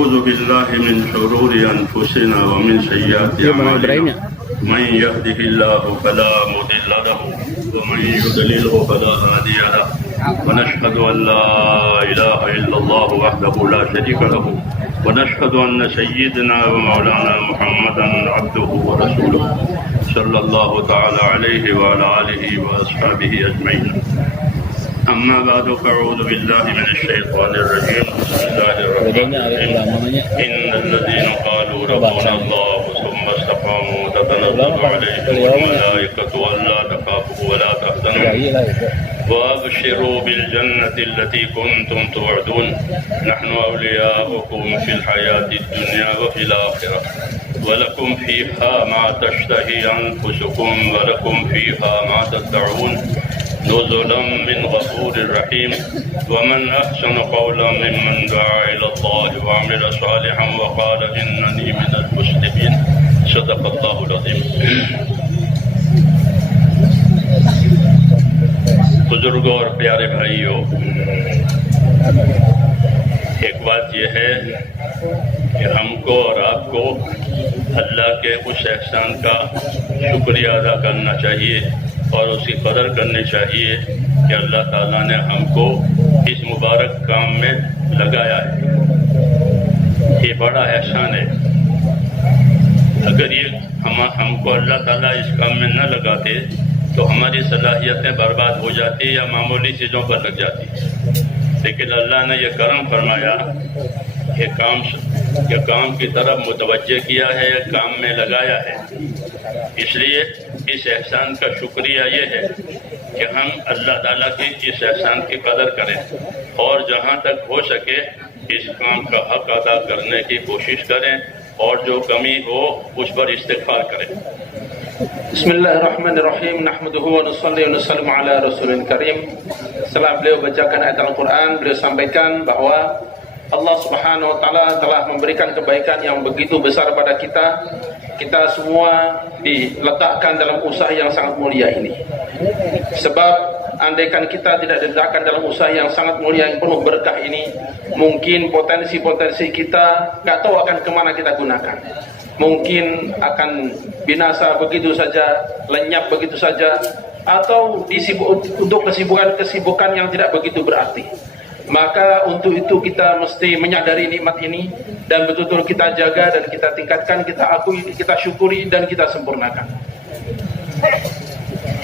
ونعوذ بالله من شرور أنفسنا ومن سيئات أعمالنا من يهده الله فلا مضل له ومن يضلله فلا هادي له ونشهد أن لا إله إلا الله وحده لا شريك له ونشهد أن سيدنا ومولانا محمدا عبده ورسوله صلى الله تعالى عليه وعلى آله وأصحابه أجمعين. أما بعد فأعوذ بالله من الشيطان الرجيم. بسم الله الرحمن الرحيم. إن الذين قالوا ربنا الله ثم استقاموا تتنزل عليهم الملائكة ألا تخافوا ولا تحزنوا وأبشروا بالجنة التي كنتم توعدون نحن أولياؤكم في الحياة الدنيا وفي الآخرة ولكم فيها ما تشتهي أنفسكم ولكم فيها ما تدعون نزلا من غفور رحيم. ومن أحسن قولا ممن دعا إلى الله وعمل صالحا وقال إنني من المسلمين. صدق الله العظيم. बुजुर्गों और प्यारे भाइयों, एक बात यह है कि हमको और आपको अल्लाह के उस एहसान का शुक्रिया अदा करना चाहिए और उसकी कदर करनी चाहिए कि अल्लाह ताला ने हमको इस मुबारक काम में लगाया है। ये बड़ा एहसान है। अगर ये हमको अल्लाह ताला इस काम में न लगाते तो हमारी सलाहियतें बर्बाद हो जाती या मामूली चीज़ों पर लग जाती। लेकिन अल्लाह ने यह करम फरमाया कि काम की तरफ मुतवज्जे किया है, काम में लगाया है। इसलिए इस एहसान का शुक्रिया ये है कि हम अल्लाह ताला की इस एहसान की कदर करें और जहाँ तक हो सके इस काम का हक अदा करने की कोशिश करें और जो कमी हो उस पर इस्तिग़फ़ार करें। Bismillahirrahmanirrahim. Nahmaduhu wa nusalli wa nusallimu ala Rasulil Karim. Setelah beliau bacakan ayat Al-Quran, beliau sampaikan bahwa Allah Subhanahu wa Ta'ala telah memberikan kebaikan yang begitu besar pada kita. Kita semua diletakkan dalam usaha yang sangat mulia ini. Sebab andaikan kita tidak diletakkan dalam usaha yang sangat mulia yang penuh berkah ini, mungkin potensi-potensi kita nggak tahu akan kemana kita gunakan. Mungkin akan binasa begitu saja, lenyap begitu saja, atau untuk kesibukan yang tidak begitu berarti. Maka untuk itu kita mesti menyadari nikmat ini dan betul-betul kita jaga dan kita tingkatkan, kita akui, kita syukuri dan kita sempurnakan.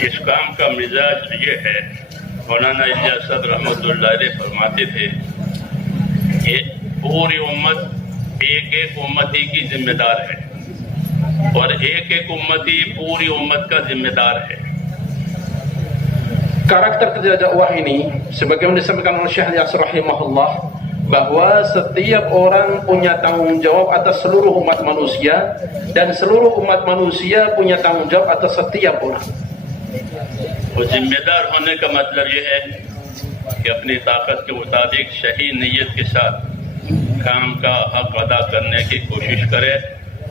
इस काम का मिजाज ये है, मौलाना इलियास साहब रहमतुल्लाह अलैह फरमाते थे कि पूरी उम्मत एक एक उम्मती की जिम्मेदार है और एक एक उम्मती पूरी उम्मत का जिम्मेदार है। Karakter kerja dakwah ini sebagaimana disampaikan oleh Syekh Yasir rahimahullah bahwa setiap orang punya tanggung jawab atas seluruh umat manusia dan seluruh umat manusia punya tanggung jawab atas setiap orang. वो जिम्मेदार होने का मतलब ये है कि अपनी ताकत के मुताबिक सही नीयत के साथ काम का हक अदा करने की कोशिश करे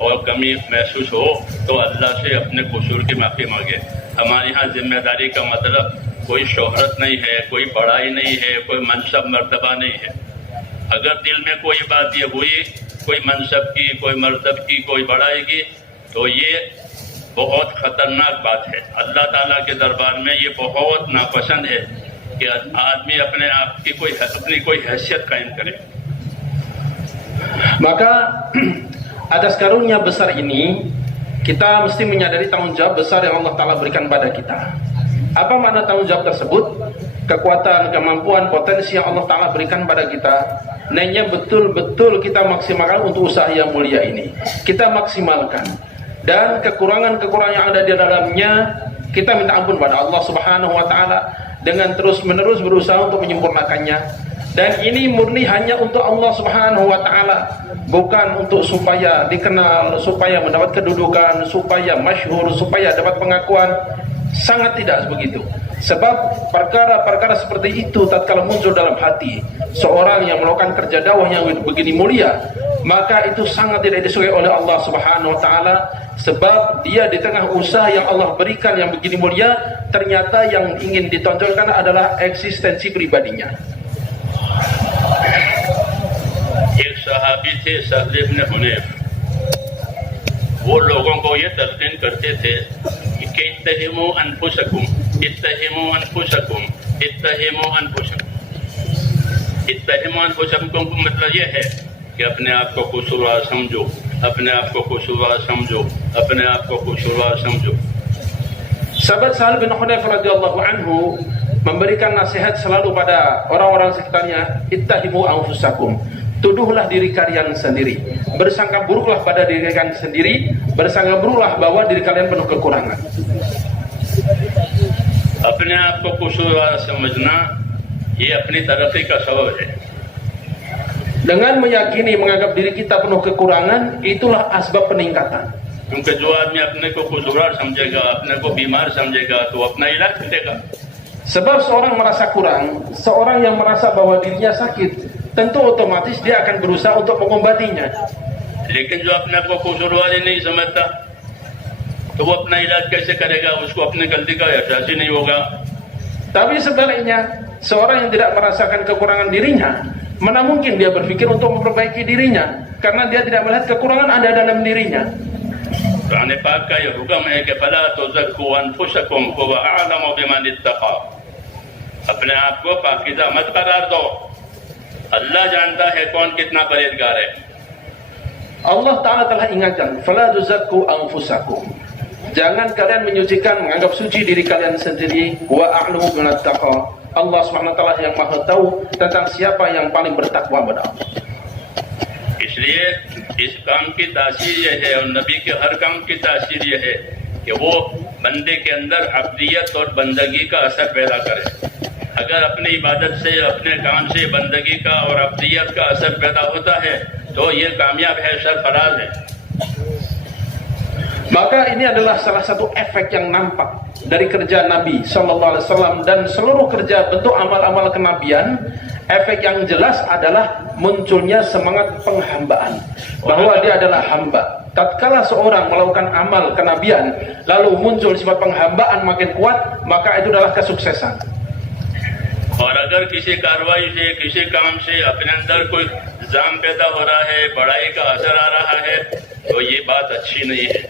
और कमी महसूस हो तो अल्लाह से अपने कसूर की माफ़ी मांगे। हमारे यहाँ जिम्मेदारी का मतलब कोई शोहरत नहीं है, कोई बड़ाई नहीं है, कोई मनसब मर्तबा नहीं है। अगर दिल में कोई बात ये हुई, कोई मनसब की, कोई मर्तब की, कोई बड़ाई की, तो ये बहुत खतरनाक बात है। अल्लाह ताला के दरबार में ये बहुत नापसंद है कि आदमी अपने आप की अपनी कोई हैसियत कायम करे। Maka atas karunia besar ini kita mesti menyadari tanggung jawab besar yang Allah Ta'ala berikan pada kita. Apa makna tanggung jawab tersebut? Kekuatan, kemampuan, potensi yang Allah Ta'ala berikan pada kita, nanya betul-betul kita maksimalkan untuk usaha yang mulia ini. Kita maksimalkan. Dan kekurangan-kekurangan yang ada di dalamnya kita minta ampun pada Allah Subhanahu wa Ta'ala dengan terus-menerus berusaha untuk menyempurnakannya. Dan ini murni hanya untuk Allah Subhanahu wa Ta'ala, bukan untuk supaya dikenal, supaya mendapat kedudukan, supaya masyhur, supaya dapat pengakuan. Sangat tidak begitu. Sebab perkara-perkara seperti itu tatkala muncul dalam hati seorang yang melakukan kerja dakwah yang begini mulia, maka itu sangat tidak disukai oleh Allah Subhanahu wa Ta'ala. Sebab dia di tengah usaha yang Allah berikan yang begini mulia, ternyata yang ingin ditonjolkan adalah eksistensi pribadinya. एक सहाबी थे सहल इब्न हुनैफ, वो लोगों को ये तलकीन करते थे कि इत्तहिमू अनफुसकुम, इत्तहिमू अनफुसकुम, इत्तहिमू अनफुसकुम। इत्तहिमू अनफुसकुम का मतलब ये है कि अपने आप को कसूरवार समझो, अपने आप को कसूरवार समझो, अपने आप को कसूरवार समझो। Sahabat Sahal bin Hunayf radhiyallahu anhu memberikan nasihat selalu pada orang-orang sekitarnya, ittahimu anfusakum, tuduhlah diri kalian sendiri, bersangka buruklah pada diri kalian sendiri, bersangka buruklah bahwa diri kalian penuh kekurangan. अपने आप को कसूरवार समझना ये अपनी तरक्की का सबब है। Dengan meyakini menganggap diri kita penuh kekurangan, itulah asbab peningkatan. क्योंकि जो आदमी अपने को कसूरवार समझेगा, अपने को बीमार समझेगा, तो अपना इलाज छूटेगा। Sebab seorang merasa kurang, seorang yang merasa bahwa dirinya sakit, tentu otomatis dia akan berusaha untuk mengobatinya. लेकिन जो अपने को कसूरवार ही नहीं समझता, तो वो अपना इलाज कैसे करेगा? उसको अपनी गलती का एहसास ही नहीं होगा। Tapi sebaliknya, seorang yang tidak merasakan kekurangan dirinya, mana mungkin dia berpikir untuk memperbaiki dirinya, karena dia tidak melihat kekurangan ada dalam dirinya. Quran पाक का ये हुक्म है कि फला तुज़क्कू अनफुसकुम हुवा अअलमु बिमन इत्तक़ा। अपने आप को पाकीज़ा मत करार दो, अल्लाह जानता है कौन कितना परहेज़गार है। Allah Ta'ala telah ingatkan, fala tuzakku anfusakum, jangan kalian menyucikan, menganggap suci diri kalian sendiri, wa a'lamu biman ittaqa. Allah Subhanahu wa taala yang Maha tahu tentang siapa yang paling bertakwa pada Allah. इसलिए इस काम की तासीर यह है और नबी के हर काम की तासीर यह है कि वो बंदे के अंदर अब्दियत और बंदगी का असर पैदा करे। अगर अपनी इबादत से, अपने काम से बंदगी का और अब्दियत का असर पैदा होता है तो ये कामयाब है, सरफराज है। Maka ini adalah salah satu efek yang nampak dari kerja Nabi Sallallahu Alaihi Wasallam dan seluruh kerja bentuk amal-amal kenabian. Efek yang jelas adalah munculnya semangat penghambaan, bahwa dia adalah hamba. Tatkala seorang melakukan amal kenabian, lalu muncul sifat penghambaan makin kuat, maka itu adalah kesuksesan. और अगर किसी कार्रवाई से, किसी काम से अपने अंदर कोई जाम पैदा हो रहा है, बड़ाई का असर आ रहा है, तो ये बात अच्छी नहीं है।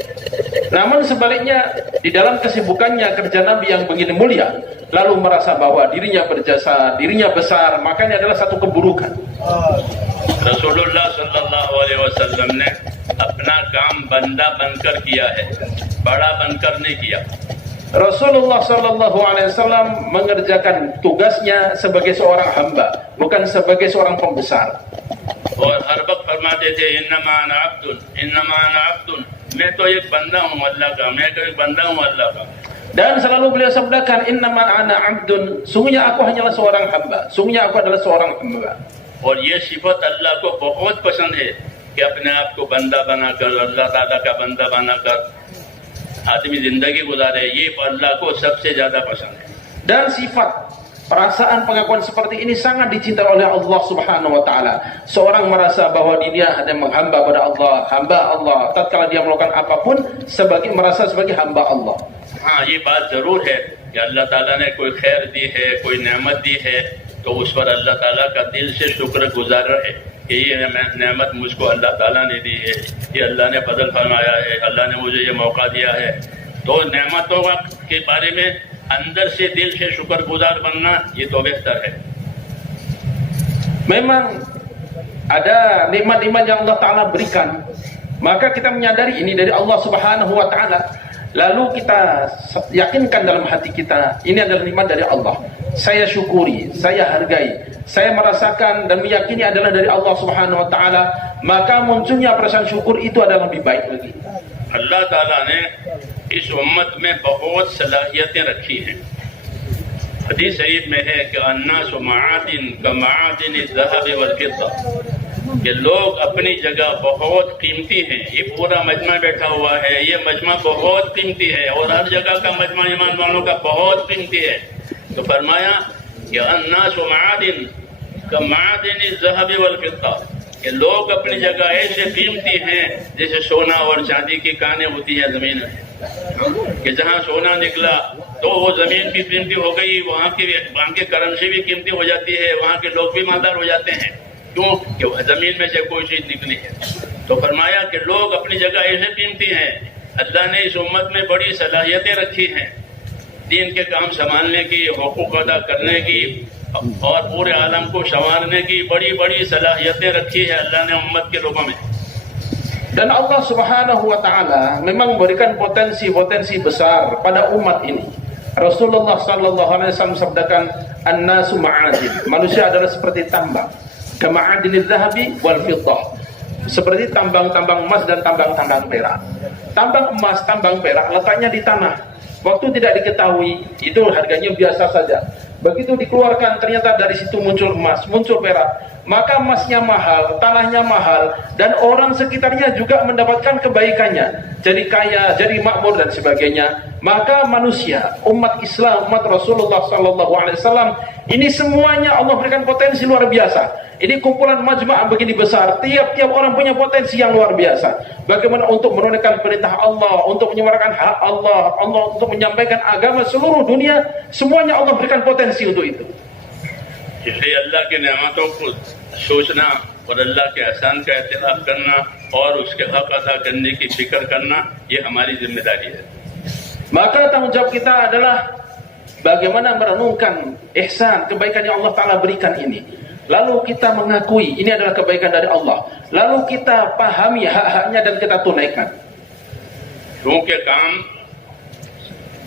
Namun sebaliknya, di dalam kesibukannya kerja Nabi yang begini mulia, lalu merasa bahwa dirinya berjasa, dirinya besar, makanya adalah satu keburukan. रसूलुल्लाह सल्लल्लाहु अलैहि वसल्लम ने अपना काम बंदा बनकर किया है, बड़ा बनकर नहीं किया। Rasulullah Sallallahu Alaihi Wasallam mengerjakan tugasnya sebagai seorang hamba, bukan sebagai seorang pembesar. और हर वक्त फरमाते थे इन्नमा अना अब्दुन, इन्नमा अना अब्दुन, मैं तो एक बंदा हूँ अल्लाह का, मैं तो एक बंदा हूँ अल्लाह का। Dan selalu beliau sabdakan innama ana abdun, sungguhnya aku hanyalah seorang hamba, sungguhnya aku adalah seorang hamba. और ये सिफत अल्लाह को बहुत पसंद है कि अपने आप को बंदा बनाकर, अल्लाह ताला का बंदा बनाकर आदमी जिंदगी गुजारे, ये अल्लाह को सबसे ज्यादा पसंद है। Dan sifat perasaan pengakuan seperti ini sangat dicintai oleh Allah Subhanahu wa taala. Seorang merasa bahwa dia hanya menghamba pada Allah, hamba Allah. Tatkala dia melakukan apapun merasa sebagai hamba Allah. हाँ, ये बात जरूर है कि अल्लाह ताला ने कोई खैर दी है, कोई नेमत दी है, तो उस पर अल्लाह ताला का दिल से शुक्र गुजार है कि ये नेमत मुझको अल्लाह ताला ने दी है, ये अल्लाह ने बदल फरमाया है, अल्लाह ने मुझे ये मौका दिया है। तो नेमतों के बारे में अंदर से दिल से शुक्रगुजार बनना ये तो बेहतर है। Memang ada nikmat-nikmat yang Allah Ta'ala berikan, maka kita menyadari ini dari Allah Subhanahu wa Ta'ala, lalu kita yakinkan dalam hati kita ini adalah nikmat dari Allah. Saya syukuri, saya hargai, saya merasakan dan meyakini adalah dari Allah Subhanahu wa Ta'ala, maka munculnya perasaan syukur itu adalah lebih baik lagi. अल्लाह ताला ने इस उम्मत में बहुत सलाहियतें रखी हैं। हदीस शरीफ में है कि अन्नास मआदिन कमादिन ज़हब वल फिद्दा, कि लोग अपनी जगह बहुत कीमती हैं। ये पूरा मजमा बैठा हुआ है, ये मजमा बहुत कीमती है और हर जगह का मजमा ईमान वालों का बहुत कीमती है। तो फरमाया कि अन्नास मआदिन कमादिन ज़हब वल फिद्दा, कि लोग अपनी जगह ऐसे कीमती हैं जैसे सोना और चांदी की कानें होती है जमीन में, कि जहाँ सोना निकला तो वो जमीन भी कीमती हो गई, वहाँ की करेंसी भी कीमती हो जाती है, वहाँ के लोग भी मालदार हो जाते हैं। क्यों? कि जमीन में से कोई चीज निकली है। तो फरमाया कि लोग अपनी जगह ऐसे कीमती हैं, अल्लाह ने इस उम्मत में बड़ी सलाहियतें रखी हैं, दीन के काम संभालने की, हुकूक अदा करने की और पूरे आलम को संवारने की बड़ी बड़ी सलाहियतें रखी है अल्लाह ने उम्मत के लोगों में। Dan Allah Subhanahu wa taala memang memberikan potensi-potensi besar pada umat ini. Rasulullah sallallahu alaihi wasallam sabdakan, "An-nasu ma'adin." Manusia adalah seperti tambang. Kama'adinil dhahabi wal fiddah. Seperti tambang-tambang emas dan tambang-tambang perak. Tambang emas, tambang perak letaknya di tanah. Waktu tidak diketahui, itu harganya biasa saja. Begitu dikeluarkan ternyata dari situ muncul emas, muncul perak. Maka emasnya mahal, tanahnya mahal, dan orang sekitarnya juga mendapatkan kebaikannya. Jadi kaya, jadi makmur dan sebagainya. Maka manusia, umat Islam, umat Rasulullah SAW, ini semuanya Allah berikan potensi luar biasa. Ini kumpulan majma' begini besar, tiap-tiap orang punya potensi yang luar biasa. Bagaimana untuk menunaikan perintah Allah, untuk menyuarakan hak Allah, untuk menyampaikan agama seluruh dunia, semuanya Allah berikan potensi untuk itu. इसलिए अल्लाह की नेमतों को सोचना और अल्लाह के एहसान का एतराफ़ करना और उसके हक अदा करने की फिक्र करना, ये हमारी जिम्मेदारी है। Maka tanggung jawab kita adalah bagaimana merenungkan ihsan, kebaikan yang Allah Ta'ala berikan ini. Lalu kita mengakui ini adalah kebaikan dari Allah. Lalu kita pahami hak-haknya dan kita tunaikan. क्योंकि काम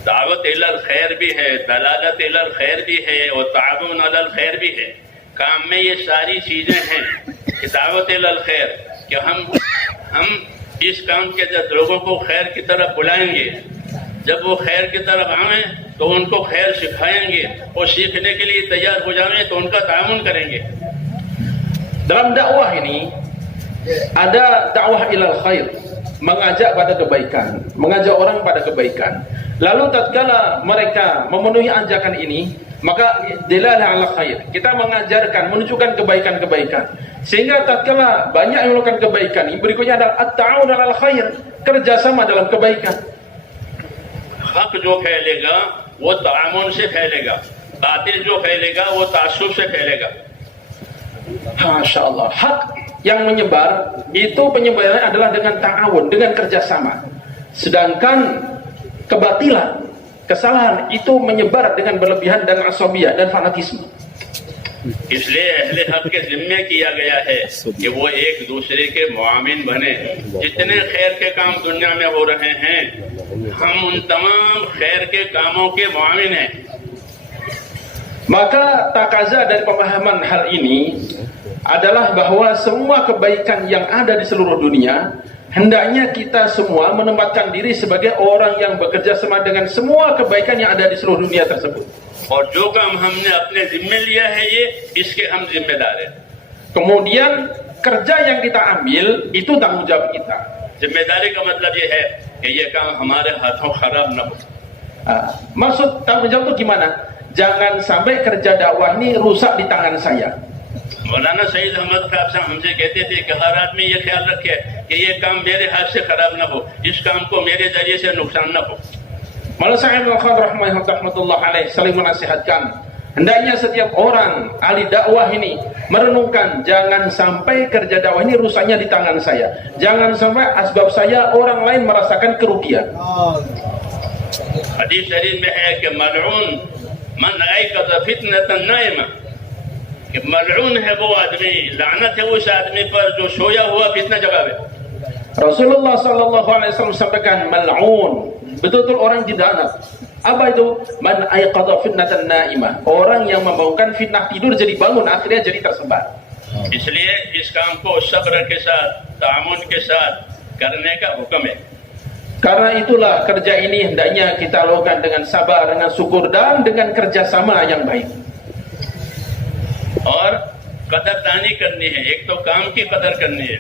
दावत इलल खैर भी है, दलालत इलल खैर भी है और ताउन अलल खैर भी है। काम में ये सारी चीजें हैं कि दावत इलल खैर, कि हम इस काम के जब लोगों को खैर की तरफ बुलाएंगे, जब वो खैर की तरफ आए तो उनको खैर सिखाएंगे और सीखने के लिए तैयार हो जाएं तो उनका ताउन करेंगे। Dalam dakwah ini ada dakwah ilal khair, mengajak pada kebaikan, mengajak orang pada kebaikan. Lalu tatkala mereka memenuhi ajakan ini, maka dilalah ala khair. Kita mengajarkan, menunjukkan kebaikan-kebaikan. Sehingga tatkala banyak yang melakukan kebaikan, ini berikutnya adalah at-ta'awun ala khair, kerjasama dalam kebaikan. हक जो फैलेगा वो तामुन से फैलेगा, बातिल जो फैलेगा वो तासुब से फैलेगा। Masya Allah, hak yang menyebar itu penyebarannya adalah dengan ta'awun, dengan kerjasama. Sedangkan kebatilan, kesalahan itu menyebar dengan berlebihan dan asabiyah dan fanatisme. इसलिए अहले हक के जिम्मे किया गया है कि वो एक दूसरे के मुआमिन बने। जितने खैर के काम दुनिया में हो रहे हैं, हम उन तमाम खैर के कामों के मुआमिन हैं। Maka takaza dari pemahaman hal ini adalah bahwa semua kebaikan yang ada di seluruh dunia, hendaknya kita semua menempatkan diri sebagai orang yang bekerja sama dengan semua kebaikan yang ada di seluruh dunia tersebut. और जो काम हमने अपने जिम्मे लिया है ये, इसके हम जिम्मेदार हैं। Kemudian kerja yang kita ambil itu tanggung jawab kita. जिम्मेदारी का मतलब ये है कि ये काम हमारे हाथों खराब न हो। Maksud tanggung jawab itu gimana? Jangan sampai kerja dakwah ini rusak di tangan saya. मौलाना सईद अहमद साहब हमसे कहते थे कि हर आदमी ये ख्याल रखे कि ये काम मेरे हाथ से खराब न हो, इस काम को मेरे जरिए से नुकसान न हो। Malah Sa'id al-Khadr rahmatullah alaih saling menasihatkan, hendaknya setiap orang ahli dakwah ini merenungkan jangan sampai kerja dakwah ini rusaknya di tangan saya. Jangan sampai asbab saya orang lain merasakan kerugian. Hadis syarif में है कि mal'un man ayqadha fitnatan naima, कि mal'un है वो आदमी, लानत है उस आदमी पर जो सोया हुआ फितना जगावे। Rasulullah sallallahu alaihi wasallam sampaikan mal'un, betul-betul orang dilaknat. Apa itu? Man ayqadha fitnatan naimah, orang yang membangunkan fitnah tidur jadi bangun, akhirnya jadi tersebar. इसलिए इस काम को सब्र के साथ, तामुन के साथ करने का हुक्म है। Karena itulah kerja ini hendaknya kita lakukan dengan sabar, dengan syukur dan dengan kerjasama yang baik. और कदरदानी करनी है, एक तो काम की कदर करनी है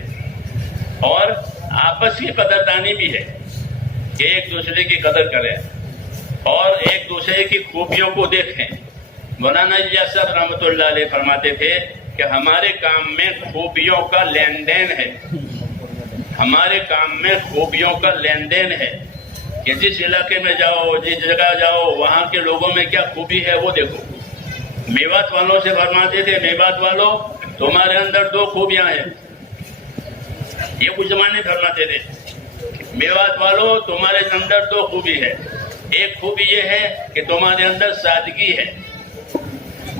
और आपस की कदरदानी भी है कि एक दूसरे की कदर करें और एक दूसरे की खूबियों को देखें। मौलाना इलियास साहब रहमतुल्लाह अलैह फरमाते थे कि हमारे काम में खूबियों का लेन देन है, हमारे काम में खूबियों का लेन देन है कि जिस इलाके में जाओ, जिस जगह जाओ, वहाँ के लोगों में क्या खूबी है वो देखो। मेवात वालों से फरमाते थे, मेवात वालों तुम्हारे अंदर दो खूबियां हैं, ये कुछ जमाने फरमाते थे। मेवात वालों, तुम्हारे अंदर दो खूबी है। एक खूबी ये है कि तुम्हारे अंदर सादगी है,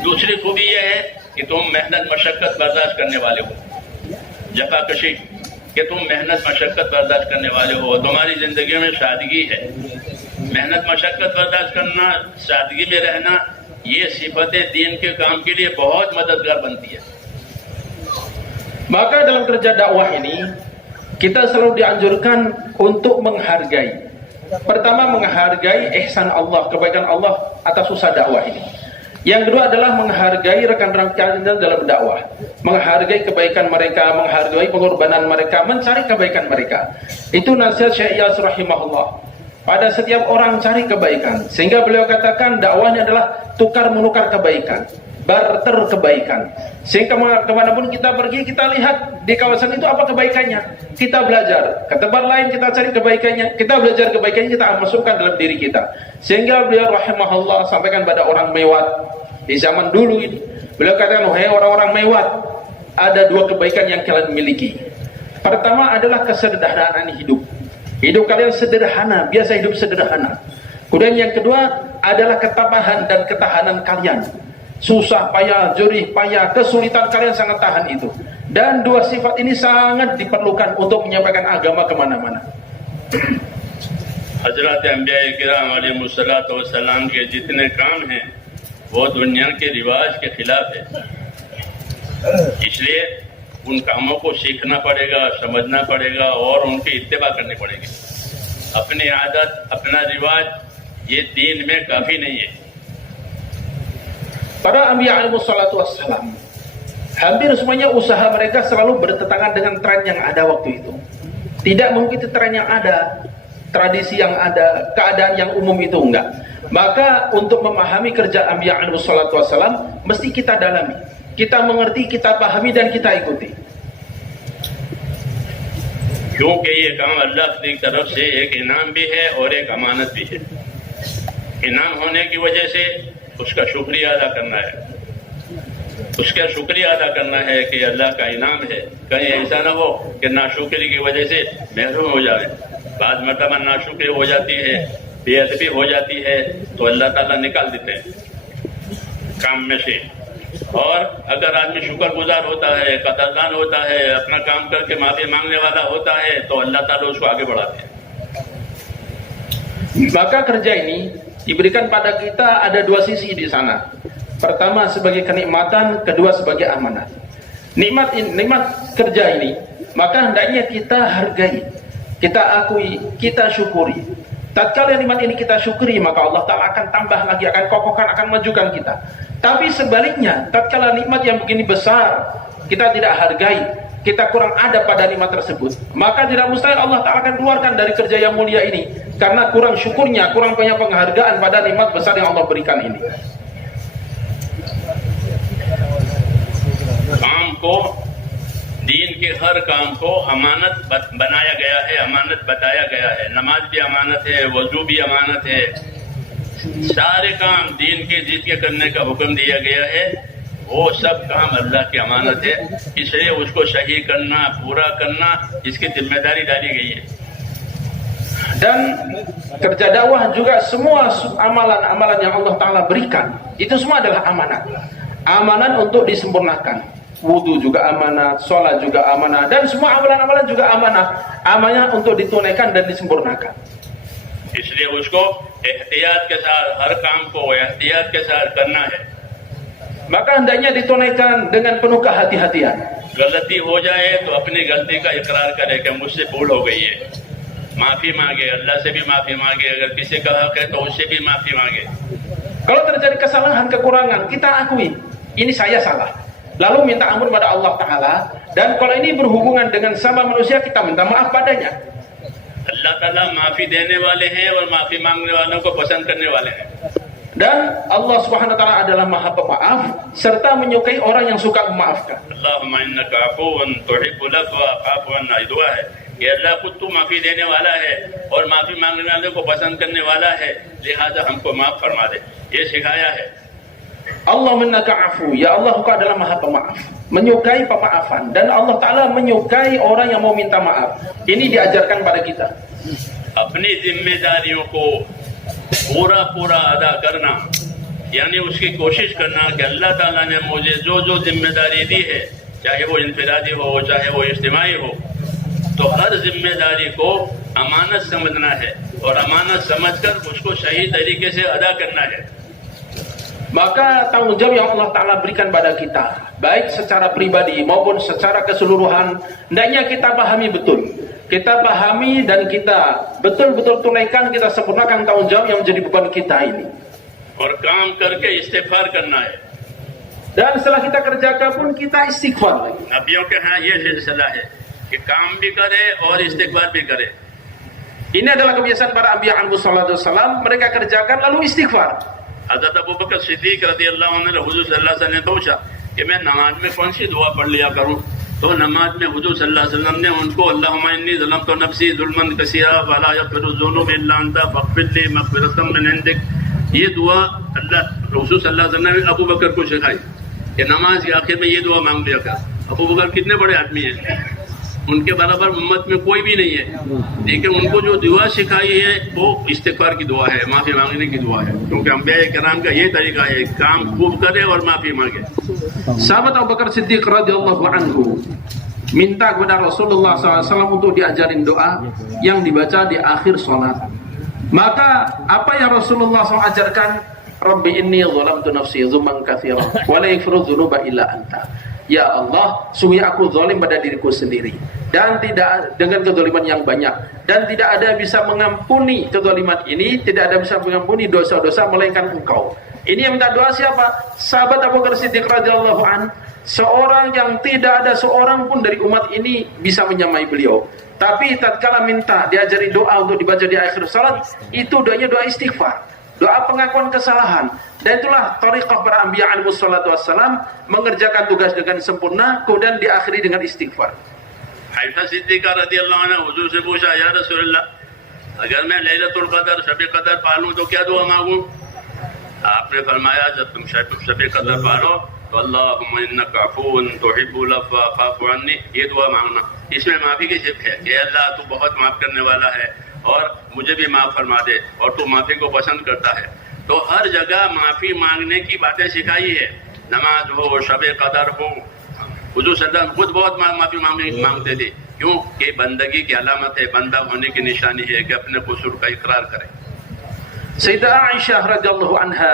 दूसरी खूबी ये है कि तुम मेहनत मशक्कत बर्दाश्त करने वाले हो, जफाकशी, कि तुम मेहनत मशक्कत बर्दाश्त करने वाले हो। तुम्हारी जिंदगी में सादगी है, मेहनत मशक्कत बर्दाश्त करना, सादगी में रहना, ये सिफतें दीन के काम के लिए बहुत मददगार बनती है। Maka dalam kerja dakwah ini kita selalu dianjurkan untuk menghargai. Pertama, menghargai ihsan Allah, kebaikan Allah atas usaha dakwah ini. Yang kedua adalah menghargai rekan-rekan kita dalam dakwah, menghargai kebaikan mereka, menghargai pengorbanan mereka, mencari kebaikan mereka. Itu nasihat Syekh Iyas rahimahullah. Pada setiap orang cari kebaikan, sehingga beliau katakan dakwahnya adalah tukar menukar kebaikan, barter kebaikan. Sehingga kemanapun kita pergi, kita lihat di kawasan itu apa kebaikannya, kita belajar. Ke tempat lain kita cari kebaikannya, kita belajar kebaikannya, kita masukkan dalam diri kita. Sehingga beliau rahimahullah sampaikan pada orang Mewat di zaman dulu ini, beliau katakan, wahai orang-orang Mewat, ada dua kebaikan yang kalian miliki. Pertama adalah kesederhanaan hidup. Hidup kalian sederhana, biasa hidup sederhana. Kemudian yang kedua adalah ketabahan dan ketahanan kalian. Susah payah, jerih payah, kesulitan kalian sangat tahan itu. Dan dua sifat ini sangat diperlukan untuk menyampaikan agama kemana-mana. हजरत अंबिया किराम अलैहिस्सलाम के जितने काम हैं वो दुनिया के रिवाज के खिलाफ है, इसलिए उन कामों को सीखना पड़ेगा, समझना पड़ेगा और उनकी इत्तेबा करनी पड़ेगी। अपनी आदत, अपना रिवाज ये दीन में काफी नहीं है। Para Anbiya alaihissalatu wassalam, hampir semuanya usaha mereka selalu bertentangan dengan tren yang ada waktu itu. Tidak mengikuti tren yang ada, tradisi yang ada, keadaan yang umum itu enggak. Maka untuk memahami kerja Anbiya alaihissalatu wassalam, mesti kita dalami, kita mengerti, kita pahami dan kita ikuti. क्योंकि ये काम अल्लाह की तरफ से एक इनाम भी है और एक अमानत भी है। इनाम होने की वजह से उसका शुक्रिया अदा करना है, उसका शुक्रिया अदा करना है कि अल्लाह का इनाम है। कहीं ऐसा ना हो कि नाशुक्री की वजह से महरूम हो जाए। बाद मरतबा नाशुक्री हो जाती है, बेअदबी हो जाती है, तो अल्लाह ताला निकाल देते हैं काम में से। और अगर आदमी शुक्रगुजार होता है, कदरदान होता है, अपना काम करके माफी मांगने वाला होता है, तो अल्लाह ताला उसको आगे बढ़ाते हैं। Maka kerja ini diberikan pada kita ada dua sisi di sana. Pertama sebagai kenikmatan, kedua sebagai amanat. Nikmat kerja ini, maka hendaknya kita hargai, kita akui, kita syukuri. Tatkala nikmat ini kita syukuri, maka Allah Ta'ala akan tambah lagi, akan kokohkan, akan majukan kita. Tapi sebaliknya, tatkala nikmat yang begini besar kita tidak hargai, kita kurang ada pada nikmat tersebut, maka tidak mustahil Allah Ta'ala akan keluarkan dari kerja yang mulia ini, karena kurang syukurnya, kurang punya penghargaan pada nikmat besar yang Allah berikan ini. काम को, दीन के हर काम को अमानत बनाया गया है, अमानत बताया गया है। नमाज भी अमानत है, वजू भी अमानत है, सारे काम दीन के जीत के करने का हुक्म दिया गया है। वो सब काम अल्लाह की अमानत है, इसलिए उसको सही करना, पूरा करना, इसकी जिम्मेदारी डाली गई है। Dan kerja dakwah juga semua amalan-amalan yang Allah Ta'ala berikan, itu semua adalah amanat. Amanat untuk disempurnakan. Wudu juga amanat, sholat juga amanat, dan semua amalan-amalan juga amanat. Amanat untuk ditunaikan dan disempurnakan. इसलिए उसको एहतियात के साथ, हर काम को एहतियात के साथ करना है। Maka hendaknya ditunaikan dengan penuh kehati-hatian. गलती हो जाए तो अपनी गलती का इकरार करे कि मुझसे भूल हो गई है, माफी मांगे, अल्लाह से भी माफी मांगे, अगर किसी का हक है तो उससे भी माफी मांगे। Kalau terjadi kesalahan, kekurangan, kita akui, ini saya salah, lalu minta ampun pada Allah Ta'ala. Dan kalau ini berhubungan dengan sama manusia, kita minta maaf padanya. अल्लाह ताला माफी देने वाले हैं और माफी मांगने वालों को पसंद करने वाले हैं। Dan Allah Subhanahu wa Ta'ala adalah Maha Pemaaf serta menyukai orang yang suka memaafkan. अल्लाहुम्मा इन्नका अफ़ूवुन तुहिब्बुल अफ़्वा फ़अफ़ु अन्ना, दुआ है कि अल्लाह खुद तू माफी देने वाला है और माफी मांगने वालों को पसंद करने वाला है, लिहाजा हमको माफ फरमा दे, ये सिखाया है। Allahumma innaka afu, ya Allah, Engkau adalah Maha Pemaaf. menyukai pemaafan, dan Allah Ta'ala menyukai orang yang mau minta maaf. Ini diajarkan pada kita. अपनी जिम्मेदारियों को पूरा पूरा अदा करना, यानी उसकी कोशिश करना कि अल्लाह ताला ने मुझे जो जो जिम्मेदारी दी है, चाहे वो इनफरादी हो चाहे वो इज्तिमाई हो, तो हर जिम्मेदारी को अमानत समझना है और अमानत समझकर उसको सही तरीके से अदा करना है. Maka tanggung jawab yang Allah Ta'ala berikan pada kita, baik secara pribadi maupun secara keseluruhan, hendaknya kita pahami betul. Kita pahami dan kita betul-betul tunaikan, kita sempurnakan tanggung jawab yang menjadi beban kita ini. और काम करके इस्तिग़फ़ार करना है. Dan setelah kita kerjakan pun kita istighfar lagi. नबियों के यहाँ ये सिलसिला है कि काम भी करे और इस्तिग़फ़ार भी करे. Ini adalah kebiasaan para Anbiya alaihi wasallam, mereka kerjakan lalu istighfar. हज़रत अबू बकर सिद्दीक़ रज़ियल्लाहु अन्हु ने हुज़ूर सल्लल्लाहु अलैहि वसल्लम ने पूछा कि मैं नमाज में कौन सी दुआ पढ़ लिया करूं, तो नमाज में हुज़ूर सल्लल्लाहु अलैहि वसल्लम ने उनको अल्लाहुम्मा इन्नी ज़लमतु नफ़्सी ज़ुल्मन कसीरा वला यग़फ़िरु ज़ुनूब इल्ला अंता फ़ग़फ़िर ली मग़फ़िरतम मिन इंदिक, ये दुआ अल्लाह रसूल सल्लल्लाहु अलैहि वसल्लम ने अबू बकर को सिखाई कि नमाज के आखिर में ये दुआ मांग लिया कर. अबू बकर कितने बड़े आदमी हैं, उनके बराबर उम्मत में कोई भी नहीं है, लेकिन उनको जो दुआ सिखाई है वो इस्तिग़फ़ार की दुआ है, माफ़ी मांगने की दुआ है, क्योंकि अंबिया किराम का ये तरीका है, काम खूब करे और माफ़ी मांगे. Sahabat Abu Bakar Siddiq radhiyallahu anhu minta kepada Rasulullah SAW untuk diajarin doa yang dibaca di akhir sholat. Maka apa yang Rasulullah SAW ajarkan? Rabbi inni zalamtu nafsi zulman katsira wa la yaghfiru dzunuba illa anta. Ya Allah, sungguh aku zalim pada diriku sendiri, dan tidak dengan kezaliman yang banyak, dan tidak ada bisa mengampuni kezaliman ini, tidak ada bisa mengampuni dosa-dosa melainkan Engkau. Ini yang minta doa siapa? Sahabat Abu Bakar Siddiq radhiyallahu an, seorang yang tidak ada seorang pun dari umat ini bisa menyamai beliau. Tapi tatkala minta diajari doa untuk dibaca di akhir salat, itu doanya doa istighfar, doa pengakuan kesalahan. Dan itulah thariqah para Anbiya alaihi wassalam, mengerjakan tugas dengan sempurna, kemudian diakhiri dengan istighfar. Ayesha सिद्दीक़ा रज़ियल्लाहु अन्हा हुज़ूर से पूछा, या रसूल अल्लाह, अगर मैं लैलतुल क़द्र शब क़द्र पालूं तो क्या दुआ मांगूं? आपने फरमाया जब तुम शब क़द्र पालो तो अल्लाहुम्मा इन्नका अफ़ून तुहिब्बुल अफ़्वा फ़अफ़ु अन्नी, ये दुआ मांगना. इसमें माफ़ी की सिफ़त है कि अल्लाह तू बहुत माफ़ करने वाला है और मुझे भी माफ़ फरमा दे, और तू माफ़ी को पसंद करता है. तो हर जगह माफ़ी मांगने की बातें सिखाई है, नमाज हो, शब क़द्र हो. हुज़ूर सल्लल्लाहु अलैहि वसल्लम खुद बहुत माफ़ी मांगते थे. क्यों? कि बंदगी की अलामत है, बंदा होने की निशानी है कि अपने क़ुसूर का इकरार करे. Sayyidah Aisyah radhiyallahu anha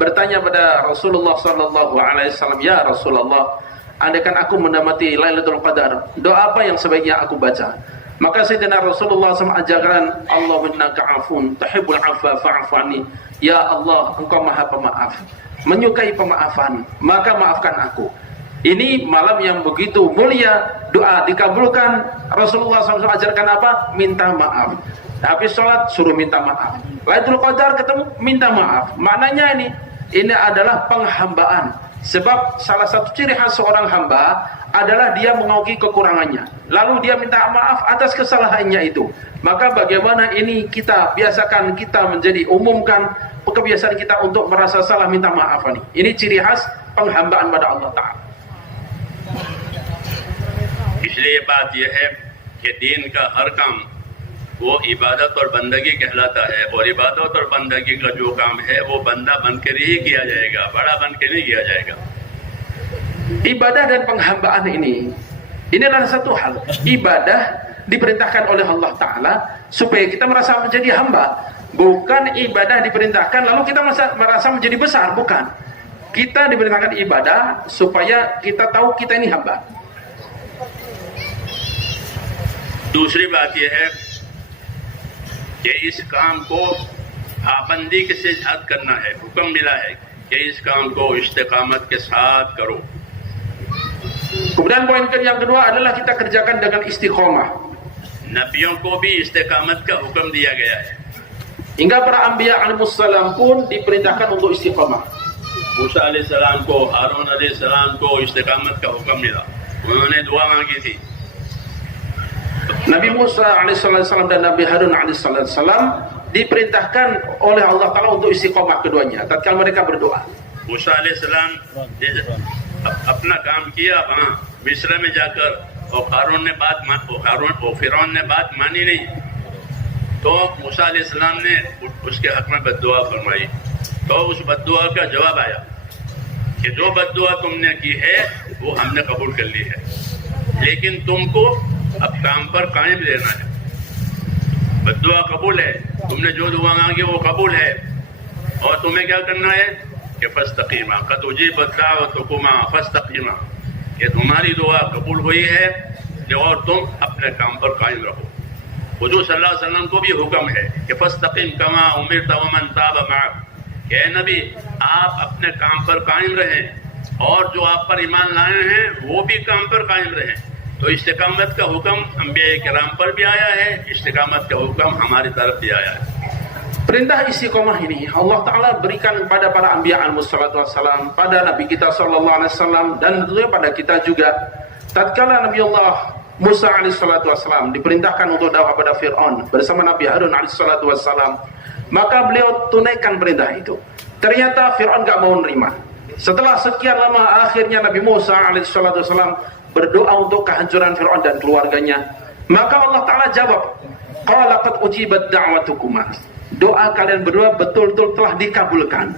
bertanya pada Rasulullah sallallahu alaihi wasallam, ya Rasulullah, andaikan aku mendapati Lailatul Qadar, doa apa yang sebaiknya aku baca? Maka Sayyidina Rasulullah SAW ajarkan, Allahumma innaka afun tuhibbul afwa fa'fu anni. Ya Allah, Engkau Maha Pemaaf, menyukai pemaafan, maka maafkan aku. Ini malam yang begitu mulia, doa dikabulkan. Rasulullah SAW ajarkan apa? Minta maaf. Habis sholat suruh minta maaf. Lailatul Qadar ketemu minta maaf. Maknanya ini adalah penghambaan. Sebab salah satu ciri khas seorang hamba adalah dia mengakui kekurangannya, lalu dia minta maaf atas kesalahannya itu. Maka bagaimana ini kita biasakan, kita menjadi umumkan kebiasaan kita untuk merasa salah minta maaf ini. Ini ciri khas penghambaan pada Allah Ta'ala. इसलिए बात यह है कि दीन का हर काम वो इबादत और बंदगी कहलाता है, और इबादत और बंदगी का जो काम है वो बंदा बनकर ही किया जाएगा, बड़ा बनकर नहीं किया जाएगा. Ibadah dan penghambaan ini adalah satu hal. Ibadah diperintahkan oleh Allah Ta'ala supaya kita merasa menjadi hamba. Bukan ibadah diperintahkan lalu kita merasa menjadi besar, bukan. Kita diperintahkan ibadah supaya kita tahu kita ini hamba. दूसरी बात यह है कि इस काम को पाबंदी के साथ करना है. हुक्म मिला है कि इस काम को इस्तिकामत के साथ करो. Kemudian poin yang kedua adalah kita kerjakan dengan istiqomah. नबियों को भी इस्तिकामत का हुक्म दिया गया है. Hingga para Anbiya alaihissalam pun diperintahkan untuk istiqomah. मूसा अलैहिस्सलाम को, हारून अलैहिस्सलाम को इस्तिकामत का हुक्म मिला, उन्होंने दुआ मांगी थी. Nabi Musa alaihissalam dan Nabi Harun alaihissalam diperintahkan oleh Allah Ta'ala untuk istiqomah keduanya tatkala mereka berdoa. मूसा अलैहिस्सलाम अपना काम किया वहाँ मिस्र में जाकर, और फिरौन ने बात मानी नहीं, तो मूसा अलैहिस्सलाम ने उसके हक में बद्दुआ फरमाई। तो उस बद्दुआ का जवाब आया कि जो बद्दुआ तुमने की है वो हमने कबूल कर ली है, लेकिन तुमको अब काम पर कायम रहना है। बद्दुआ कबूल है, तुमने जो दुआ मांगी वो कबूल है, और तुम्हें क्या करना है कि फस्तकीमा कद उजीबत दाअवतुकुमा फस्तकीमा, कि तुम्हारी दुआ कबूल हुई है और तुम अपने काम पर कायम रहो। हुजूर सल्लल्लाहु अलैहि वसल्लम को भी हुक्म है कि फस्तकीम कमा उमिरत वमन ताब मअक, कि नबी आप अपने काम पर कायम रहें और जो आप पर ईमान लाए हैं वो भी काम पर कायम रहें। तो इस्तिकामत का हुक्म अंबिया किराम पर भी आया है, इस्तिकामत का हुक्म हमारी तरफ भी आया है। Perintah istiqomah ini Allah Ta'ala berikan kepada para anbiya alaihissalatu wassalam, pada Nabi kita sallallahu alaihi wasallam, dan tentunya pada kita juga. Tatkala Nabi Allah Musa alaihissalatu wassalam diperintahkan untuk dakwah pada Fir'aun bersama Nabi Harun alaihissalatu wassalam, maka beliau tunaikan perintah itu. Ternyata Fir'aun gak mau nerima. Setelah sekian lama, akhirnya Nabi Musa alaihissalatu wassalam berdoa untuk kehancuran Fir'aun dan keluarganya. Maka Allah Ta'ala jawab, qala qad ujibat da'watukuma, doa kalian berdua betul-betul telah dikabulkan.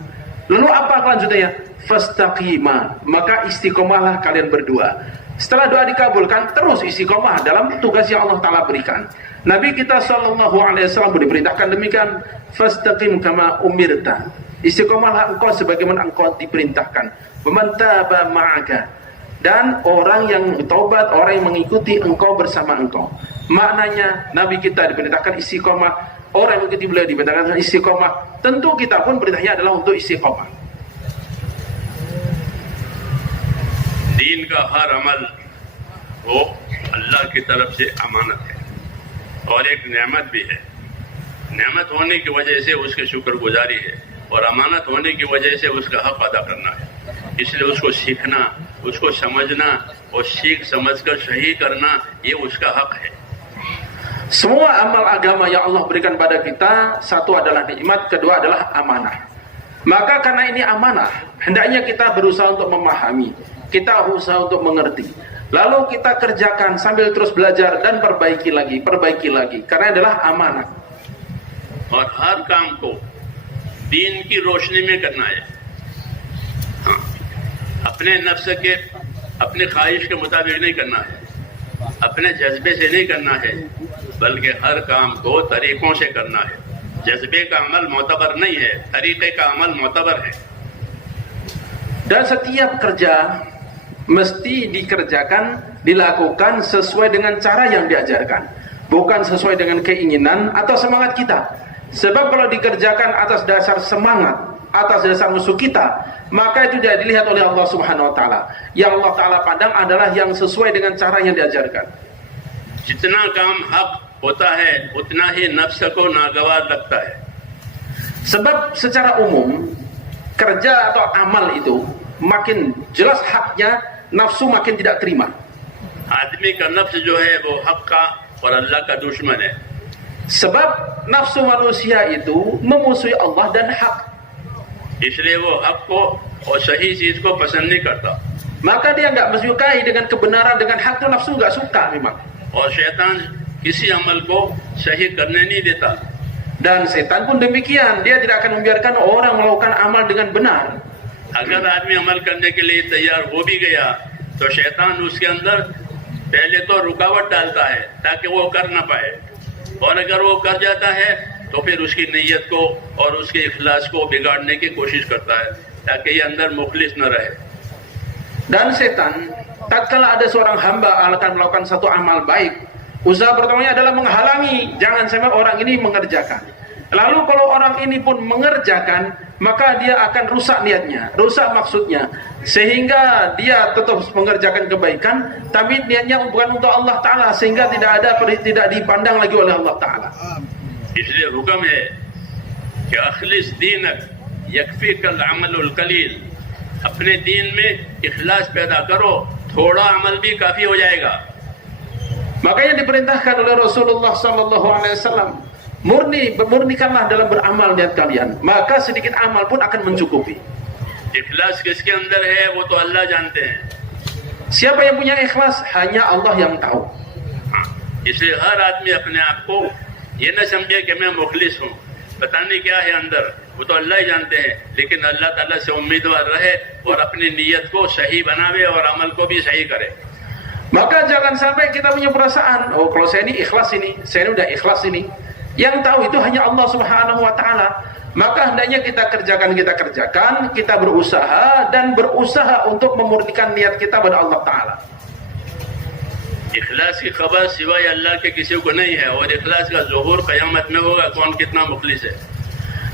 Lalu apa kelanjutannya? Fastaqima, maka istiqomahlah kalian berdua. Setelah doa dikabulkan, terus istiqomah dalam tugas yang Allah Ta'ala berikan. Nabi kita sallallahu alaihi wasallam diperintahkan demikian, fastaqim kama umirta, istiqomahlah engkau sebagaimana engkau diperintahkan. Waman taba ma'aka, dan orang yang taubat, orang yang mengikuti engkau bersama engkau. Maknanya Nabi kita diperintahkan istiqomah, orang yang mengikuti beliau diperintahkan istiqomah. Tentu kita pun perintahnya adalah untuk istiqomah. दीन का हर अमल वो अल्लाह की तरफ से अमानत है और एक नेमत भी है। नेमत होने की वजह से उसके शुक्रगुजारी है, और अमानत होने की वजह से उसका हक अदा करना है। इसलिए उसको सीखना, उसको समझना और सीख समझकर सही करना, ये उसका हक है। Semua amal agama yang Allah berikan pada kita, satu adalah nikmat, kedua adalah amanah. Maka karena ini amanah, hendaknya kita berusaha untuk memahami, kita berusaha untuk mengerti, lalu kita kerjakan sambil terus belajar dan perbaiki lagi, karena adalah amanah. और हर काम को दीन की रोशनी में करना है। हाँ, अपने नफ्स के, अपने ख्वाहिश के मुताबिक नहीं करना है, अपने जज्बे से नहीं करना है, बल्कि हर काम को तरीकों से करना है। जज्बे का अमल मोतबर नहीं है, तरीके का अमल मोतबर है। Dan setiap kerja mesti dikerjakan, dilakukan sesuai dengan cara yang diajarkan, bukan sesuai dengan keinginan atau semangat kita. Sebab kalau dikerjakan atas dasar semangat, atas dasar musuh kita, maka itu tidak dilihat oleh Allah Subhanahu wa Ta'ala. Yang Allah Ta'ala pandang adalah yang sesuai dengan cara yang diajarkan. जितना काम हक होता है उतना ही नफ्स को नागवार लगता है। Sebab secara umum kerja atau amal itu makin jelas haknya, nafsu makin tidak terima. आदमी का नफ्स जो है वो हक का और अल्लाह का दुश्मन है। Sebab nafsu manusia itu memusuhi Allah dan hak. इसलिए वो हक को और सही चीज को पसंद नहीं करता, Maka dia nggak menyukai dengan kebenaran, dengan hak itu nafsu nggak suka memang. और शैतान किसी अमल को सही करने नहीं देता। Dan setan pun demikian, dia tidak akan membiarkan orang melakukan amal dengan benar. अगर आदमी अमल करने के लिए तैयार हो भी गया तो शैतान उसके अंदर पहले तो रुकावट डालता है ताकि वो कर ना पाए, और अगर वो कर जाता है तो फिर उसकी नीयत को और उसके इखलास को बिगाड़ने की कोशिश करता है ताकि ये अंदर मुखलिस न रहे। Dan setan, tatkala ada seorang hamba akan melakukan satu amal baik, usaha pertamanya adalah menghalangi, jangan sampai orang ini mengerjakan. Lalu kalau orang ini pun mengerjakan, maka dia akan rusak niatnya, rusak maksudnya, sehingga dia tetap mengerjakan kebaikan, tapi niatnya bukan untuk Allah Ta'ala, sehingga tidak dipandang lagi oleh Allah Ta'ala. इसलिए हुक्म है कि अखलिस दीनक यकफीकल अमलुल कलील, अपने दीन में इखलास पैदा करो, थोड़ा अमल भी काफी हो जाएगा। Makanya diperintahkan oleh Rasulullah sallallahu alaihi wasallam, murnikanlah dalam beramal niat kalian, maka sedikit amal pun akan mencukupi. इखलास किसके अंदर है वो तो अल्लाह जानते हैं। Siapa yang punya ikhlas hanya Allah yang tahu. हाँ, इसलिए हर आदमी अपने आप को ये न समझे कि मैं मुखलिस हूँ, पता नहीं क्या है अंदर, वो तो अल्लाह ही जानते हैं। लेकिन अल्लाह ताला से उम्मीदवार रहे और अपनी नीयत को सही बनावे और अमल को भी सही करे। Maka jangan sampai kita punya perasaan, oh kalau saya ini ikhlas ini, saya ini udah ikhlas ini. Yang tahu itu hanya Allah Subhanahu wa taala. Maka hendaknya kita kerjakan, kita berusaha dan berusaha untuk memurnikan niat kita pada Allah taala. इखलास की खबर सिवाय अल्लाह के किसी को नहीं है और इखलास का ज़ुहूर क़यामत में होगा, कौन कितना मुखलिस है।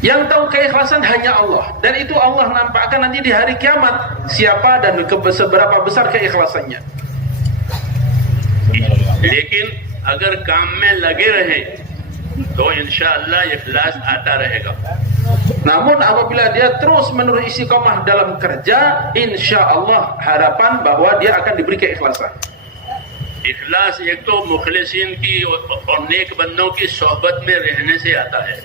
Yang tahu keikhlasan hanya Allah, dan itu Allah nampakkan nanti di hari kiamat siapa dan seberapa besar keikhlasannya. लेकिन अगर काम में लगे रहे तो इंशाअल्लाह इखलास आता रहेगा। Namun apabila dia terus menerus istiqomah dalam kerja, insya Allah harapan bahwa dia akan diberi keikhlasan. इखलास एक तो मुखलिसीन की और नेक बंदों की सोहबत में रहने से आता है।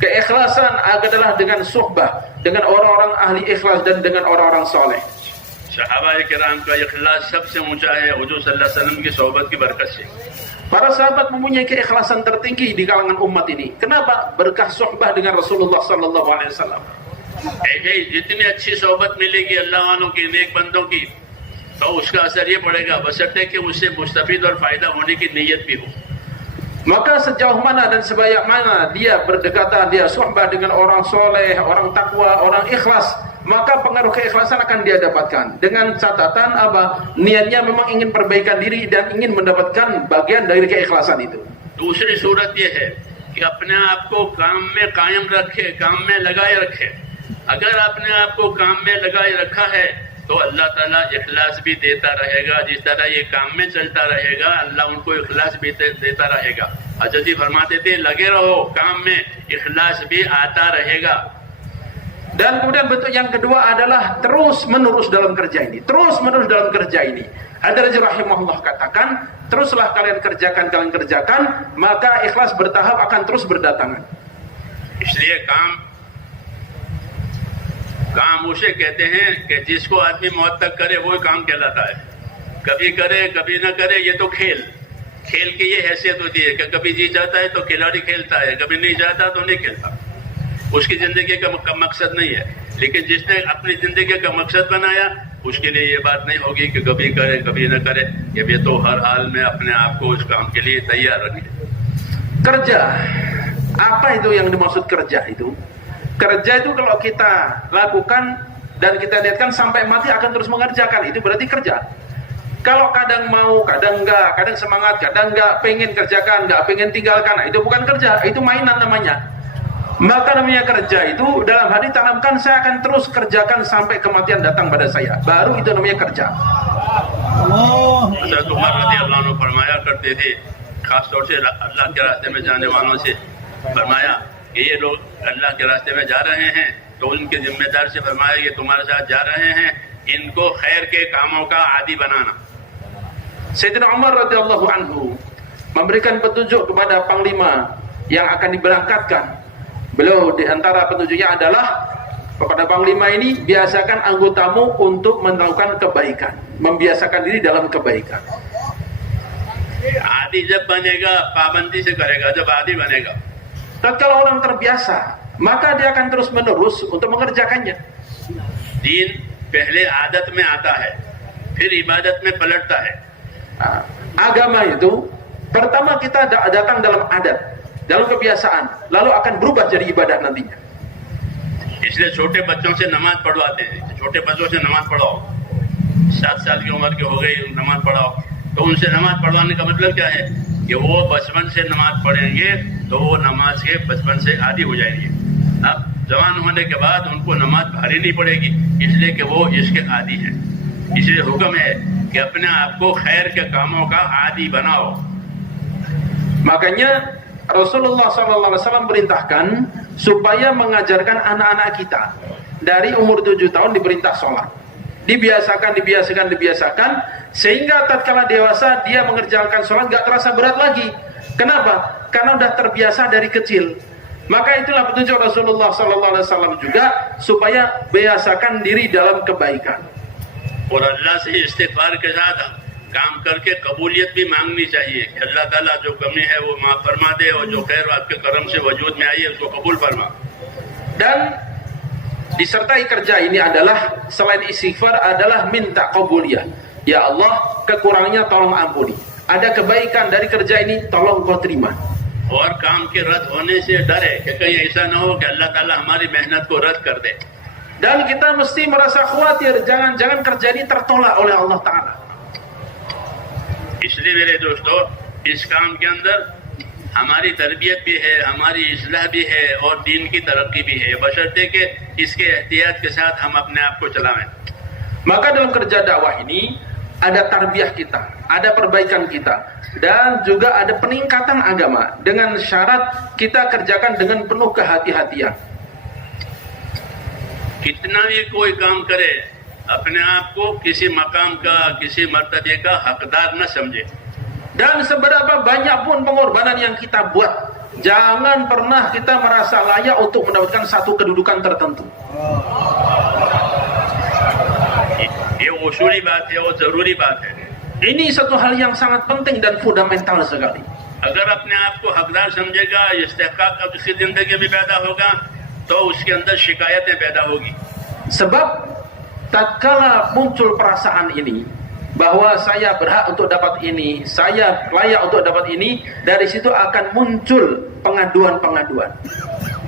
Keikhlasan adalah dengan suhbah, dengan orang-orang ahli ikhlas dan dengan orang-orang soleh. सहाबा किराम का इखलास सबसे ऊंचा है हुजूर सल्लल्लाहु अलैहि वसल्लम की सोहबत की बरकत से। Para sahabat mempunyai keikhlasan tertinggi di kalangan umat ini. Kenapa? Berkah suhbah dengan Rasulullah sallallahu alaihi wasallam. जितनी अच्छी सोहबत मिलेगी अल्लाह वालों की, नेक बंदों की, तो उसका असर ये पड़ेगा बशर्ते कि उससे मुस्तफीद और फायदा होने की नीयत भी हो। Maka sejauh mana dan sebanyak mana dia berdekatan, dia suhbah dengan orang soleh, orang takwa, orang ikhlas, maka pengaruh keikhlasan akan dia dapatkan. Dengan catatan apa? Niatnya memang ingin perbaikan diri dan ingin mendapatkan bagian dari keikhlasan itu. दूसरी सूरत ये है कि अपने आप को काम में कायम रखे, काम में लगाए रखे। अगर अपने आप को काम में लगाए रखा है तो अल्लाह ताला इखलास भी देता रहेगा। जिस तरह ये काम में चलता रहेगा अल्लाह उनको इखलास भी देता रहेगा। हज़रत जी फरमाते थे लगे रहो काम में, इखलास भी आता रहेगा। Dan kemudian bentuk yang kedua adalah terus menerus dalam kerja ini, terus menerus dalam kerja ini. Ada Raja rahimahullah katakan, teruslah kalian kerjakan, maka ikhlas bertahap akan terus berdatangan. इसलिए काम उसे कहते हैं कि जिसको आदमी मौत तक करे वो काम कहलाता है। कभी करे कभी न करे, ये तो खेल की ये हैसियत होती है कि कभी जी जाता है तो खिलाड़ी खेलता है, कभी नहीं जाता तो नहीं खेलता। उसकी जिंदगी का मकसद नहीं है। लेकिन जिसने अपनी जिंदगी का मकसद बनाया उसके लिए ये बात नहीं होगी कि कभी करे कभी न करे। ये तो हर हाल में अपने आप को उस काम के लिए तैयार रखे। Kerja, apa itu yang dimaksud kerja itu? Kerja itu kalau kita lakukan dan kita niatkan sampai mati akan terus mengerjakan, itu berarti kerja. Kalau kadang mau, kadang enggak, kadang semangat, kadang enggak, pengen kerjakan, enggak pengen tinggalkan, itu bukan kerja, itu mainan namanya. Maka namanya kerja itu dalam hati tanamkan, saya akan terus kerjakan sampai kematian datang pada saya. Baru itu namanya kerja. हज़रत उमर रज़ियल्लाहु अन्हु फरमाया करते थे, खासतौर से अल्लाह के रास्ते में जाने वालों से फरमाया कि ये लोग अल्लाह के रास्ते में जा रहे हैं तो उनके जिम्मेदार से फरमाया कि तुम्हारे साथ जा रहे हैं, इनको खैर के कामों का आदी बनाना। Sayyidina Umar radhiyallahu anhu memberikan petunjuk kepada panglima yang akan diberangkatkan. Beliau di antara petunjuknya adalah kepada panglima ini, biasakan anggotamu untuk melakukan kebaikan, membiasakan diri dalam kebaikan. आदि जब बनेगा पाबंदी से करेगा, जब आदि बनेगा Tatkala orang terbiasa, maka dia akan terus menerus untuk mengerjakannya. दीन पहले आदत में आता है, फिर इबादत में पलटता है। Agama itu pertama kita datang dalam adat, dalam kebiasaan, lalu akan berubah jadi ibadah nantinya. इसलिए छोटे बच्चों से नमाज पढ़वाते हैं। छोटे बच्चों से नमाज पढ़ाओ, 7 साल की उम्र के हो गई नमाज पढ़ाओ, तो उनसे नमाज पढ़वाने का मतलब क्या है कि वो बचपन से नमाज पढ़ेंगे तो वो नमाज के बचपन से आदी हो जाएंगे। अब जवान होने के बाद उनको नमाज भारी नहीं पड़ेगी, इसलिए कि वो इसके आदी हैं। इसलिए हुक्म है कि अपने आप को खैर के कामों का आदी बनाओ। Makanya Rasulullah SAW perintahkan supaya mengajarkan anak-anak kita dari umur 7 tahun diperintah sholat. Dibiasakan, sehingga tatkala dewasa dia mengerjakan sholat gak terasa berat lagi. Kenapa? Karena udah terbiasa dari kecil. Maka itulah petunjuk Rasulullah SAW juga supaya biasakan diri dalam kebaikan. और अल्लाह से इस्तिग़फ़ार के साथ काम करके कबूलियत भी मांगनी चाहिए। अल्लाह ताला जो कमी है वो माफ़ फरमा दे और जो खैर आपके करम से वजूद में आई है उसको कबूल फरमा। Dan disertai kerja ini adalah selain istighfar adalah minta qabuliyah. Ya Allah, kekurangannya tolong ampuni. Ada kebaikan dari kerja ini, tolong kau terima. और काम के रद्द होने से डर है कि कहीं ऐसा ना हो कि अल्लाह ताला हमारी मेहनत को रद्द कर दे। Dan kita mesti merasa khawatir jangan-jangan kerja ini tertolak oleh Allah Ta'ala. इसलिए मेरे दोस्तों, इस काम के अंदर हमारी तरबियत भी है, हमारी इस्लाह भी है और दीन की तरक्की भी है, बशर्ते कि इसके एहतियात के साथ हम अपने आप को चलाएं। Maka dalam kerja dakwah ini ada tarbiyah kita, ada perbaikan kita, dan juga ada peningkatan agama dengan syarat kita kerjakan dengan penuh kehati-hatian. कितना भी कोई काम करे अपने आप को किसी मकाम का, किसी मर्तबे का हकदार न समझे। Dan seberapa banyak pun pengorbanan yang kita buat, jangan pernah kita merasa layak untuk mendapatkan satu kedudukan tertentu. ये उसूली बात है और जरूरी बात है। Ini satu hal yang sangat penting dan fundamental sekali. अगर अपने आप को हकदार समझेगा, इस्तेहकाक अब उसकी जिंदगी में पैदा होगा तो उसके अंदर शिकायतें पैदा होगी। Sebab tatkala muncul perasaan ini bahwa saya berhak untuk dapat ini, saya layak untuk dapat ini, dari situ akan muncul pengaduan-pengaduan.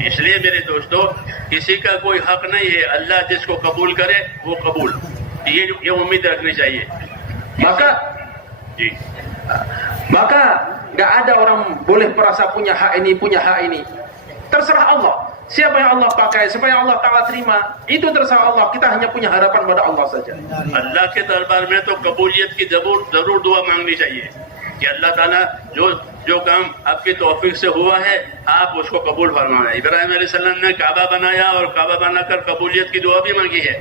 इसलिए मेरे दोस्तों, किसी का कोई हक नहीं है, अल्लाह जिसको कबूल करे वो कबूल, ये उम्मीद रखनी चाहिए। Maka nggak ada orang boleh merasa punya hak ini, terserah Allah. Siapa yang Allah pakai, siapa yang Allah Ta'ala terima, itu terserah Allah. Kita hanya punya harapan pada Allah saja. अल्लाह के दरबार में तो कबूलियत की जरूर दुआ मांगनी चाहिए कि अल्लाह ताला जो काम आपकी तौफीक से हुआ है आप उसको कबूल फरमाएं। इब्राहिम अलैहिस्सलाम ने काबा बनाया और काबा बनाकर कबूलियत की दुआ भी मांगी है।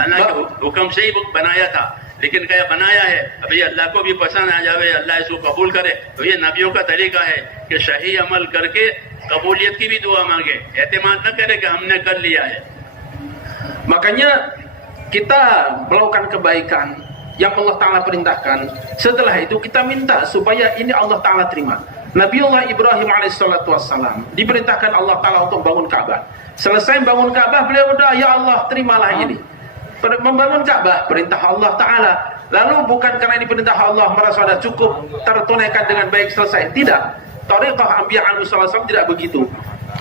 अल्लाह के हुक्म से ही बनाया था, लेकिन क्या बनाया है अभी अल्लाह को भी पसंद आ जाए, अल्लाह इसको कबूल करे। तो ये नबियों का तरीका है कि सही अमल करके कबूलियत की भी दुआ मांगे, एतमाद न करे कि हमने कर लिया है। Makanya kita melakukan kebaikan yang Allah Ta'ala perintahkan, setelah itu kita minta supaya ini Allah Ta'ala terima. Nabiullah Ibrahim alaihissalam diperintahkan Allah Ta'ala untuk bangun Ka'bah. Selesai bangun Ka'bah, beliau berdoa, ya Allah terimalah ini. Membangun Ka'bah perintah Allah Ta'ala. Lalu bukan karena ini perintah Allah merasa sudah cukup tertunaikan dengan baik selesai, tidak. Thariqah Anbiya alaihi wasallam tidak begitu.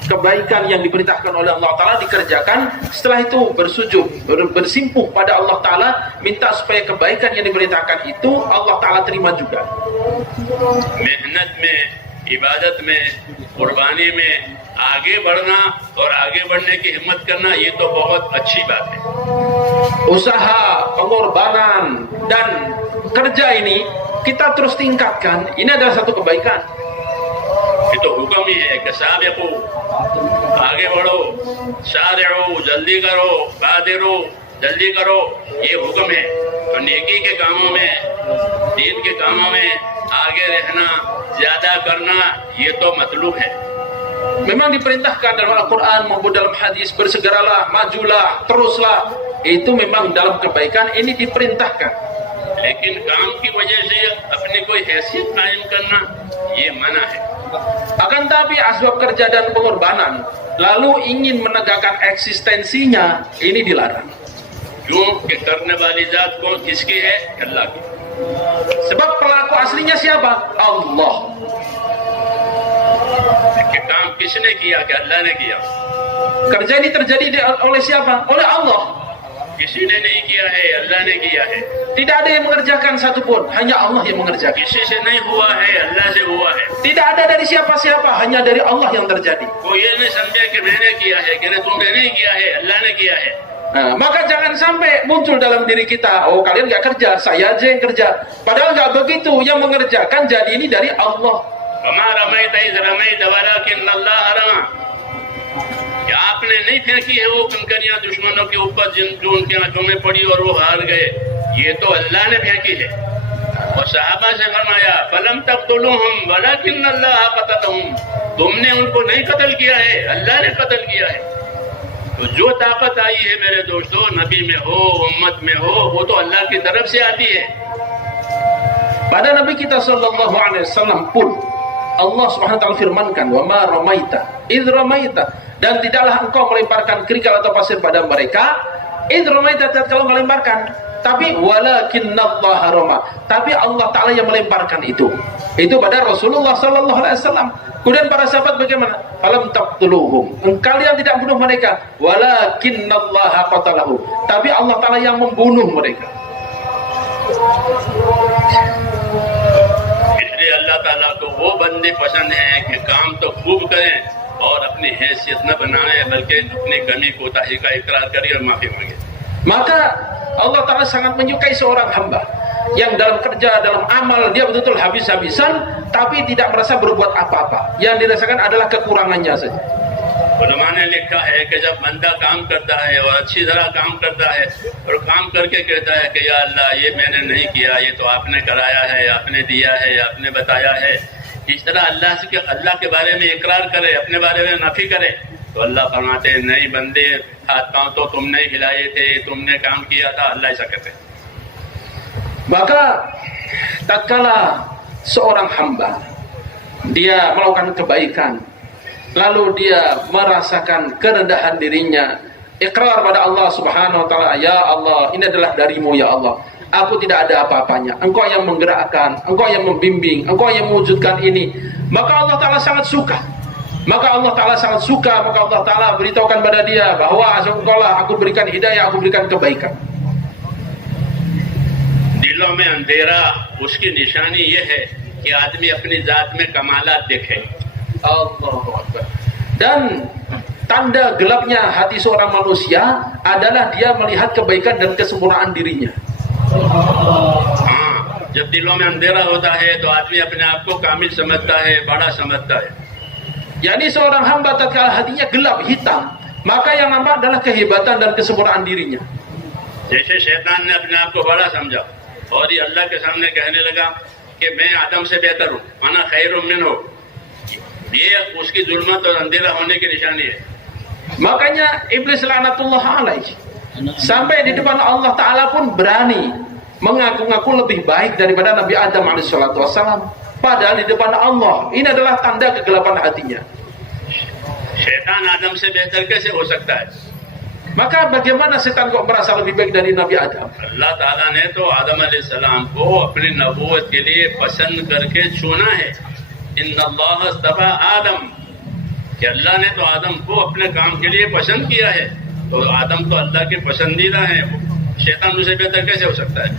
Kebaikan yang diperintahkan oleh Allah Ta'ala dikerjakan, setelah itu bersujud, bersimpuh pada Allah Ta'ala, minta supaya kebaikan yang diperintahkan itu Allah Ta'ala terima juga. मेहनत में, इबादत में, कुर्बानी में आगे बढ़ना और आगे बढ़ने की हिम्मत करना, ये तो बहुत अच्छी बात है। Usaha, pengorbanan, dan kerja ini kita terus tingkatkan, ini adalah satu kebaikan. ये तो हुक्म ही है कि साबिक़ू, आगे बढ़ो, सारिऊ, जल्दी करो, बादिरू, जल्दी करो, ये हुक्म है। तो नेकी के कामों में, दीन के कामों में आगे रहना, ज्यादा करना, ये तो मतलूब है। Memang diperintahkan dalam Al-Quran maupun dalam hadis, bersegeralah, majulah, teruslah. Itu memang dalam kebaikan ini diperintahkan. लेकिन काम की वजह से अपनी कोई हैसियत कायम करना, ये मना है। Akan tapi asbab kerja dan pengorbanan lalu ingin menegakkan eksistensinya, ini dilarang. क्यों कि करने वाली जात कौन किसकी है? अल्लाह की। Sebab pelaku aslinya siapa? Allah. कि काम किसने किया? कि अल्लाह ने किया। Kerja ini terjadi oleh siapa? Oleh Allah. किसी ने नहीं किया है, अल्लाह ने किया है। Tidak ada yang mengerjakan satupun, hanya Allah yang mengerjakan. किसी से नहीं हुआ है, अल्लाह से हुआ है। Tidak ada dari siapa-siapa, hanya dari Allah yang terjadi. कोई ये नहीं समझे कि मैंने किया है, कि तुमने नहीं किया है, अल्लाह ने किया है। Nah, maka jangan sampai muncul dalam diri kita, oh kalian nggak kerja, saya aja yang kerja. Padahal nggak begitu, yang mengerjakan jadi ini dari Allah. वमा रमैत इज़ रमैत वलाकिन अल्लाह रमा। कि आपने नहीं फेंकी है वो कंकरियां दुश्मनों के ऊपर जो उनके आंखों में पड़ी और वो हार गए, ये तो अल्लाह ने फेंकी है। और सहाबा से फरमाया फलम तक़्तुलूहुम वलाकिन अल्लाह क़तलहुम, तुमने उनको नहीं कत्ल किया है, अल्लाह ने कत्ल किया है। तो जो ताकत आई है मेरे दोस्तों, नबी में हो, उम्मत में हो, वो तो अल्लाह की तरफ से आती है। Pada Nabi kita sallallahu alaihi wasallam pun Allah Subhanahu wa taala firmankan, "Wa ma ramaita id ramaita," dan tidaklah engkau melemparkan kerikil atau pasir pada mereka id ramaita tatkala melemparkan, tapi walakinnallaha rama, tapi Allah taala yang melemparkan itu pada Rasulullah sallallahu alaihi wasallam. Kemudian para sahabat bagaimana? Falam taqtuluhum, kalian tidak bunuh mereka, walakinnallaha qatalahu, tapi Allah taala yang membunuh mereka. इसलिए अल्लाह ताला को वो बंदे पसंद हैं कि काम तो खूब करें और अपनी हैसियत न बनाए, बल्कि अपनी कमी कोताही का इकरार करें और माफी मांगे। Maka Allah Ta'ala sangat menyukai seorang hamba yang dalam kerja, dalam amal dia betul-betul habis-habisan, tapi tidak merasa berbuat apa-apa. Yang dirasakan adalah kekurangannya saja. उलमा ने लिखा है कि जब बंदा काम करता है और अच्छी तरह काम करता है और काम करके कहता है कि या अल्लाह ये मैंने नहीं किया, ये तो आपने कराया है, आपने दिया है, आपने बताया है, इस तरह अल्लाह के बारे में इकरार करे, अपने बारे में नफी करे, तो अल्लाह फरमाते हैं नहीं बंदे, हाथ पांव तो तुमने हिलाए थे, तुमने काम किया था, अल्लाह ऐसा कहते हैं। Maka tatkala seorang hamba dia melakukan kebaikan, lalu dia merasakan kerendahan dirinya, ikrar pada Allah Subhanahu wa taala, ya Allah, ini adalah darimu ya Allah, aku tidak ada apa-apanya, engkau yang menggerakkan, engkau yang membimbing, engkau yang mewujudkan ini, maka Allah Ta'ala sangat suka. Maka Allah Ta'ala sangat suka, maka Allah Ta'ala beritahukan pada dia bahwa engkaulah aku berikan hidayah, aku berikan kebaikan. दिलों में अंधेरा उसकी निशानी ये है कि आदमी अपनी जात में कमालात देखे। Allahu Akbar. Dan tanda gelapnya hati seorang manusia adalah dia melihat kebaikan dan kesempurnaan dirinya. हाँ, जब दिलों में अंधेरा होता है तो आदमी अपने आप को कामिल समझता है, बड़ा समझता है। Yani seorang hamba tatkala hatinya gelap, hitam, maka yang nampak adalah kehebatan dan kesempurnaan dirinya. जैसे शैतान ने अपने आप को बड़ा समझा और ये अल्लाह के सामने कहने लगा कि मैं आदम से बेहतर हूँ, अना खैरुम मिन्हु, ये उसकी जुल्मत और अंधेरा होने की निशानी है। Makanya iblis laknatullah alaih sampai di depan Allah Ta'ala pun berani mengaku-ngaku lebih baik daripada Nabi Adam alaihissalatu wassalam, padahal di depan Allah ini adalah tanda kegelapan hatinya. शैतान आदम से बेहतर कैसे हो सकता है? Maka bagaimana setan kok merasa lebih baik dari Nabi Adam? अल्लाह ताला ने तो आदम अलैहिस्सलाम को अपनी नबूवत के लिए पसंद करके चुना है। इन्नल्लाह अस्तफा आदम, कि अल्लाह ने तो आदम को अपने काम के लिए पसंद किया है, तो आदम तो अल्लाह के पसंदीदा है, शैतान उसे बेहतर कैसे हो सकता है?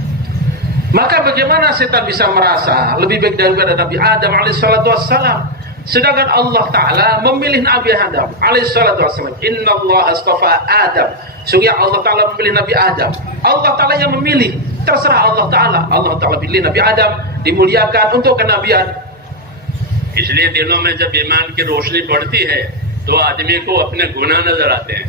Maka bagaimana setan bisa merasa lebih baik daripada Nabi Adam alaihissalatu wassalam, sedangkan Allah Ta'ala memilih Nabi Adam alaihissalatu wassalam. Innallaha astafa Adam, sungguh Allah Ta'ala memilih Nabi Adam. Allah Ta'ala yang memilih, terserah Allah Ta'ala. Allah Ta'ala pilih Nabi Adam, dimuliakan untuk kenabian. इसलिए दिलों में जब ईमान की रोशनी पड़ती है तो आदमी को अपने गुनाह नजर आते हैं।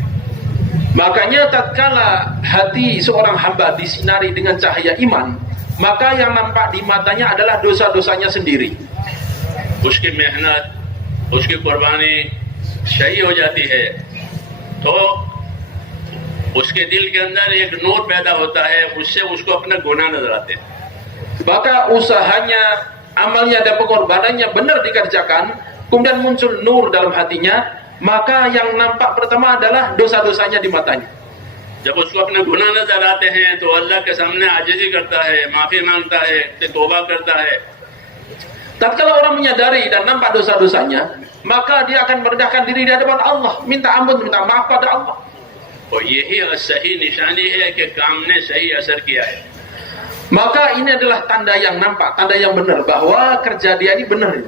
Makanya tatkala hati seorang hamba disinari dengan cahaya iman, maka yang nampak di matanya adalah dosa-dosanya sendiri. उसकी मेहनत, उसकी कुर्बानी सही हो जाती है तो उसके दिल के अंदर एक नूर पैदा होता है, उससे उसको अपने गुनाह नजर आते हैं। Maka usahanya, amalnya dan pengorbanannya benar dikerjakan, kemudian muncul nur dalam hatinya, maka yang nampak pertama adalah dosa-dosanya di matanya. जब उसको अपने गुनाह नजर आते हैं तो अल्लाह के सामने आजिज़ी करता है, माफी मांगता है, तौबा करता है। Tatkala orang menyadari dan nampak dosa-dosanya, maka dia akan merendahkan diri di hadapan Allah, minta ampun, minta maaf pada Allah. और यही सही निशानी है कि काम ने सही असर किया है। Maka ini adalah tanda yang nampak, tanda yang benar bahwa kerja dia ini benar.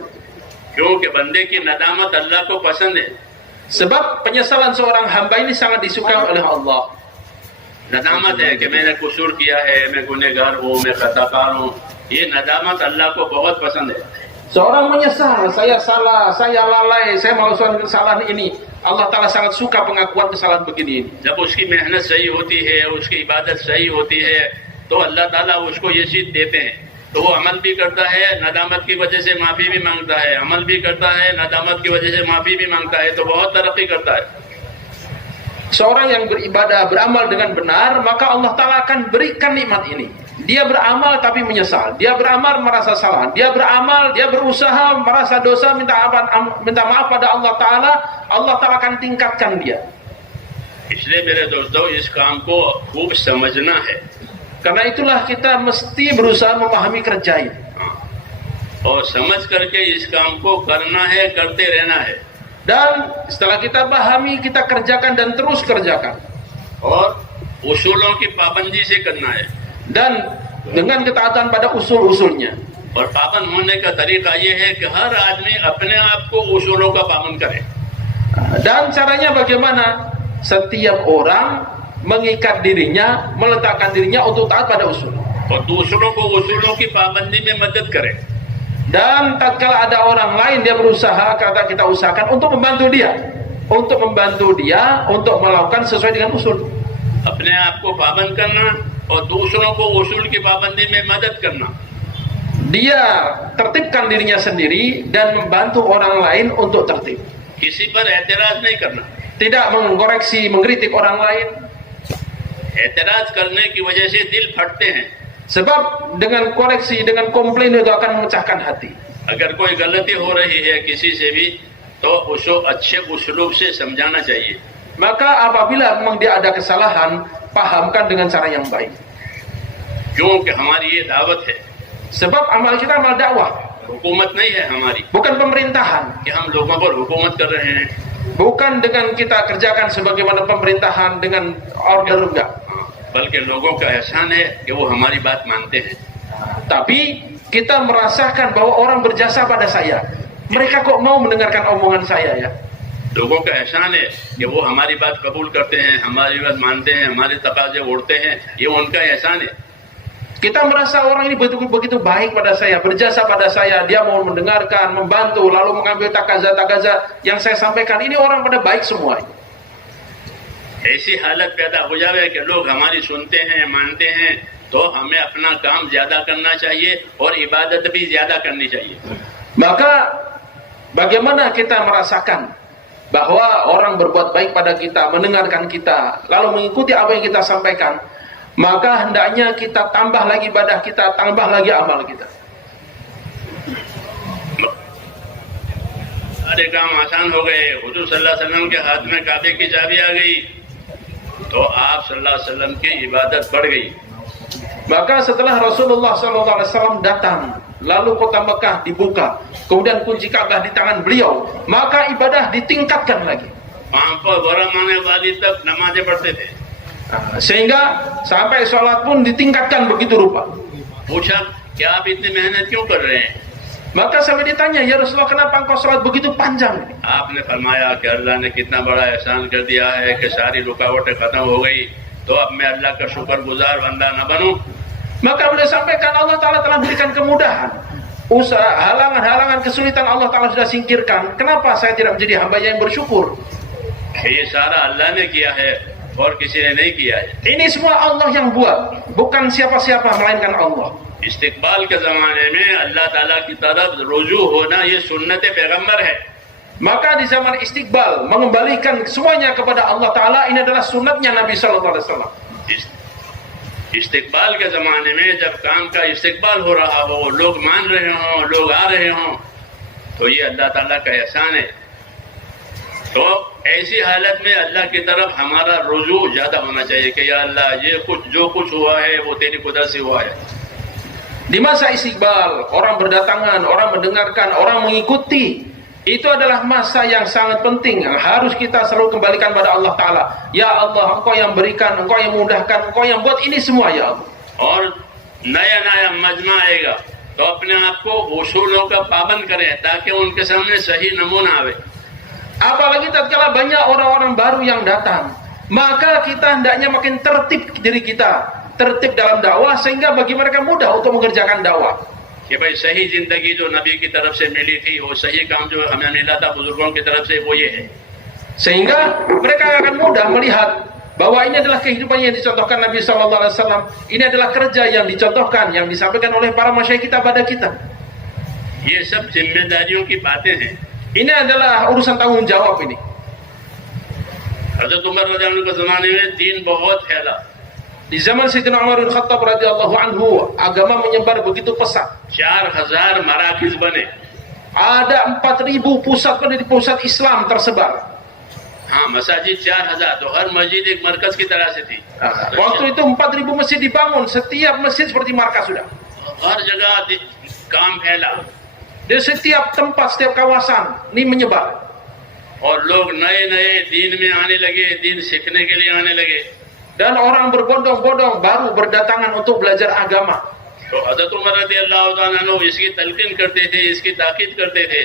क्योंकि बंदे की नदामत अल्लाह को पसंद है। Sebab penyesalan seorang hamba ini sangat disukai oleh Allah. नदामत है कि मैंने कुसूर किया है, मैं गुनहगार हूँ, मैं खताकार हूँ, ये नदामत अल्लाह को बहुत पसंद है। Seorang menyesal, saya salah, saya lalai, saya melakukan kesalahan ini. Allah Ta'ala sangat suka pengakuan kesalahan begini. जब उसकी मेहनत सही होती है, उसकी इबादत सही होती है, तो अल्लाह ताला उसको ये चीज देते हैं। तो वो अमल भी करता है, नदामत की वजह से माफी भी मांगता है, अमल भी करता है, नदामत की वजह से माफी भी मांगता है, तो बहुत तरक्की करता है। Seorang yang beribadah, beramal dengan benar, maka Allah Ta'ala akan berikan nikmat ini. Dia beramal tapi menyesal. Dia beramal merasa salah. Dia beramal, dia berusaha merasa dosa, minta maaf pada Allah Ta'ala. Allah Ta'ala akan tingkatkan dia. इसलिए मेरे दोस्तों इस काम को खूब समझना है। Karena itulah kita mesti berusaha memahami kerja ini. और समझ करके इस काम को करना है, करते रहना है। Dan setelah kita pahami, kita kerjakan dan terus kerjakan. और उसूलों की पाबंदी से करना है। Dan dengan ketaatan pada usul-usulnya. और पाबंद होने का तरीका ये है कि हर आदमी अपने आप को उसूलों का पाबंद करे। Dan caranya bagaimana? Setiap orang mengikat dirinya, meletakkan dirinya untuk taat pada usul. और दूसरों को उसूलों की पाबंदी में मदद करे। Dan tatkala ada orang lain, dia berusaha, kata kita usahakan untuk membantu dia, untuk melakukan sesuai dengan usul. अपने आप को पाबंद करना और दूसरों को उसूल की पाबंदी में मदद करना। Dia tertibkan dirinya sendiri dan membantu orang lain untuk tertib. किसी पर एतराज नहीं करना। Tidak mengoreksi, mengkritik orang lain. एतराज करने की वजह से दिल फटते हैं। Sebab dengan koreksi, dengan komplain itu akan memecahkan hati. अगर कोई गलती हो रही है किसी से भी तो उसको अच्छे उस्लूब से समझाना चाहिए। Maka apabila memang dia ada kesalahan, pahamkan dengan cara yang baik. क्योंकि हमारी ये दावत है। Sebab amal kita amal dakwah, हुकूमत नहीं है हमारी bukan pemerintahan. कि हम लोगों पर हुकूमत कर रहे हैं। Bukan dengan kita kerjakan sebagaimana pemerintahan dengan order, enggak. बल्कि लोगों का एहसान है कि वो हमारी बात मानते हैं। Tapi kita merasakan bahwa orang berjasa pada saya. Mereka kok mau mendengarkan omongan saya ya? लोगों का एहसान है कि वो हमारी बात कबूल करते हैं, हमारी बात मानते हैं, हमारे तकाजे उड़ते हैं, ये उनका एहसान है। Kita merasa orang ini begitu baik pada saya, berjasa pada saya, dia mau mendengarkan, membantu, lalu mengambil takaza-takaza yang saya sampaikan. Ini orang pada baik semua. ऐसी हालत पैदा हो जाए कि लोग हमारी सुनते हैं, मानते हैं, तो हमें अपना काम ज्यादा करना चाहिए और इबादत भी ज्यादा करनी चाहिए। Maka bagaimana kita merasakan bahwa orang berbuat baik pada kita, mendengarkan kita, lalu mengikuti apa yang kita sampaikan, maka hendaknya kita tambah lagi ibadah kita, tambah lagi amal kita. सारे काम आसान हो गए। हुजूर सल्लल्लाहु अलैहि वसल्लम के हाथ में काबे की चाबी आ गई तो आप सल्लल्लाहु अलैहि वसल्लम की इबादत बढ़ गई। Maka setelah Rasulullah SAW datang, lalu kota Mekah dibuka, kemudian kunci Ka'bah di tangan beliau, maka ibadah ditingkatkan lagi. वहां पर गरम आने वाली तक नमाजें पढ़ते थे। Sehingga sampai sholat pun ditingkatkan begitu rupa. पूछा कि आप इतनी मेहनत क्यों कर रहे हैं? Maka sampai ditanya, ya Rasulullah, kenapa engkau sholat begitu panjang? आपने फरमाया कि अल्लाह ने कितना बड़ा एहसान कर दिया है कि सारी रुकावटें खत्म हो गई, तो अब मैं अल्लाह का शुक्रगुजार बंदा न बनूं। Maka beliau sampaikan, Allah Ta'ala telah berikan kemudahan. Usaha, halangan-halangan, kesulitan Allah Ta'ala sudah singkirkan. Kenapa saya tidak menjadi hamba yang bersyukur? ये सारा अल्लाह ने किया है और किसी ने नहीं किया है। Ini semua Allah yang buat, bukan siapa-siapa melainkan Allah. इस्तिकबाल के जमाने में अल्लाह ताला की तरफ रुजू होना ये सुन्नत पैगंबर है। Maka di zaman istiqbal, mengembalikan semuanya kepada Allah Ta'ala, ini adalah sunatnya Nabi Sallallahu Alaihi Wasallam. इस्तिकबाल के जमाने में जब काम का इस्तिकबाल हो रहा हो, लोग मान रहे हों, लोग आ रहे हों, तो ये अल्लाह ताला का एहसान है। तो ऐसी हालत में अल्लाह की तरफ हमारा रुजू ज्यादा होना चाहिए कि या अल्लाह ये जो कुछ हुआ है वो तेरी कुदरत से हुआ है। Di masa istiqbal, orang berdatangan, orang mendengarkan, orang mengikuti, itu adalah masa yang sangat penting yang harus kita selalu kembalikan pada Allah Ta'ala. Ya Allah, Engkau yang berikan, Engkau yang memudahkan, Engkau yang buat ini semua ya Allah. और नया नया मजमा आएगा तो अपने आप को उसूलों का पाबंद करें ताकि उनके सामने सही नमूना आवे। Apalagi tatkala banyak orang-orang baru yang datang, maka kita hendaknya makin tertib diri kita, tertib dalam dakwah sehingga bagi mereka mudah untuk mengerjakan dakwah. कि भाई सही जिंदगी जो नबी की तरफ से मिली थी, वो सही काम जो हमें मिला था बुजुर्गों की तरफ से, वो ये है। Sehingga mereka akan mudah melihat bahwa ini adalah kehidupan yang dicontohkan Nabi Sallallahu Alaihi Wasallam. Ini adalah kerja yang dicontohkan, yang disampaikan oleh para masyayikh kita pada kita. ये सब जिम्मेदारियों की बातें हैं। Ini adalah urusan tanggung jawab ini. हजरत उमर रज़ियल्लाहु के ज़माने में दीन बहुत फैला। Di zaman Sayyidina Umar bin Khattab radhiyallahu anhu, agama menyebar begitu pesat. 4000 मराकिज़ बने। Ada 4.000 pusat Islam tersebar. हाँ, मसाजिद 4000, तो हर मस्जिद एक मरकज की तरह से थी। Waktu itu 4.000 masjid dibangun, setiap masjid seperti markas sudah. हर जगह काम फैला Di setiap tempat, setiap kawasan ini menyebar. और लोग नए नए दीन में आने लगे, दीन सीखने के लिए आने लगे। Dan orang berbondong-bondong baru berdatangan untuk belajar agama. तो हज़रत उमर रज़ियल्लाहु ताला अन्हु इसकी तलकीन करते थे, इसकी ताकीद करते थे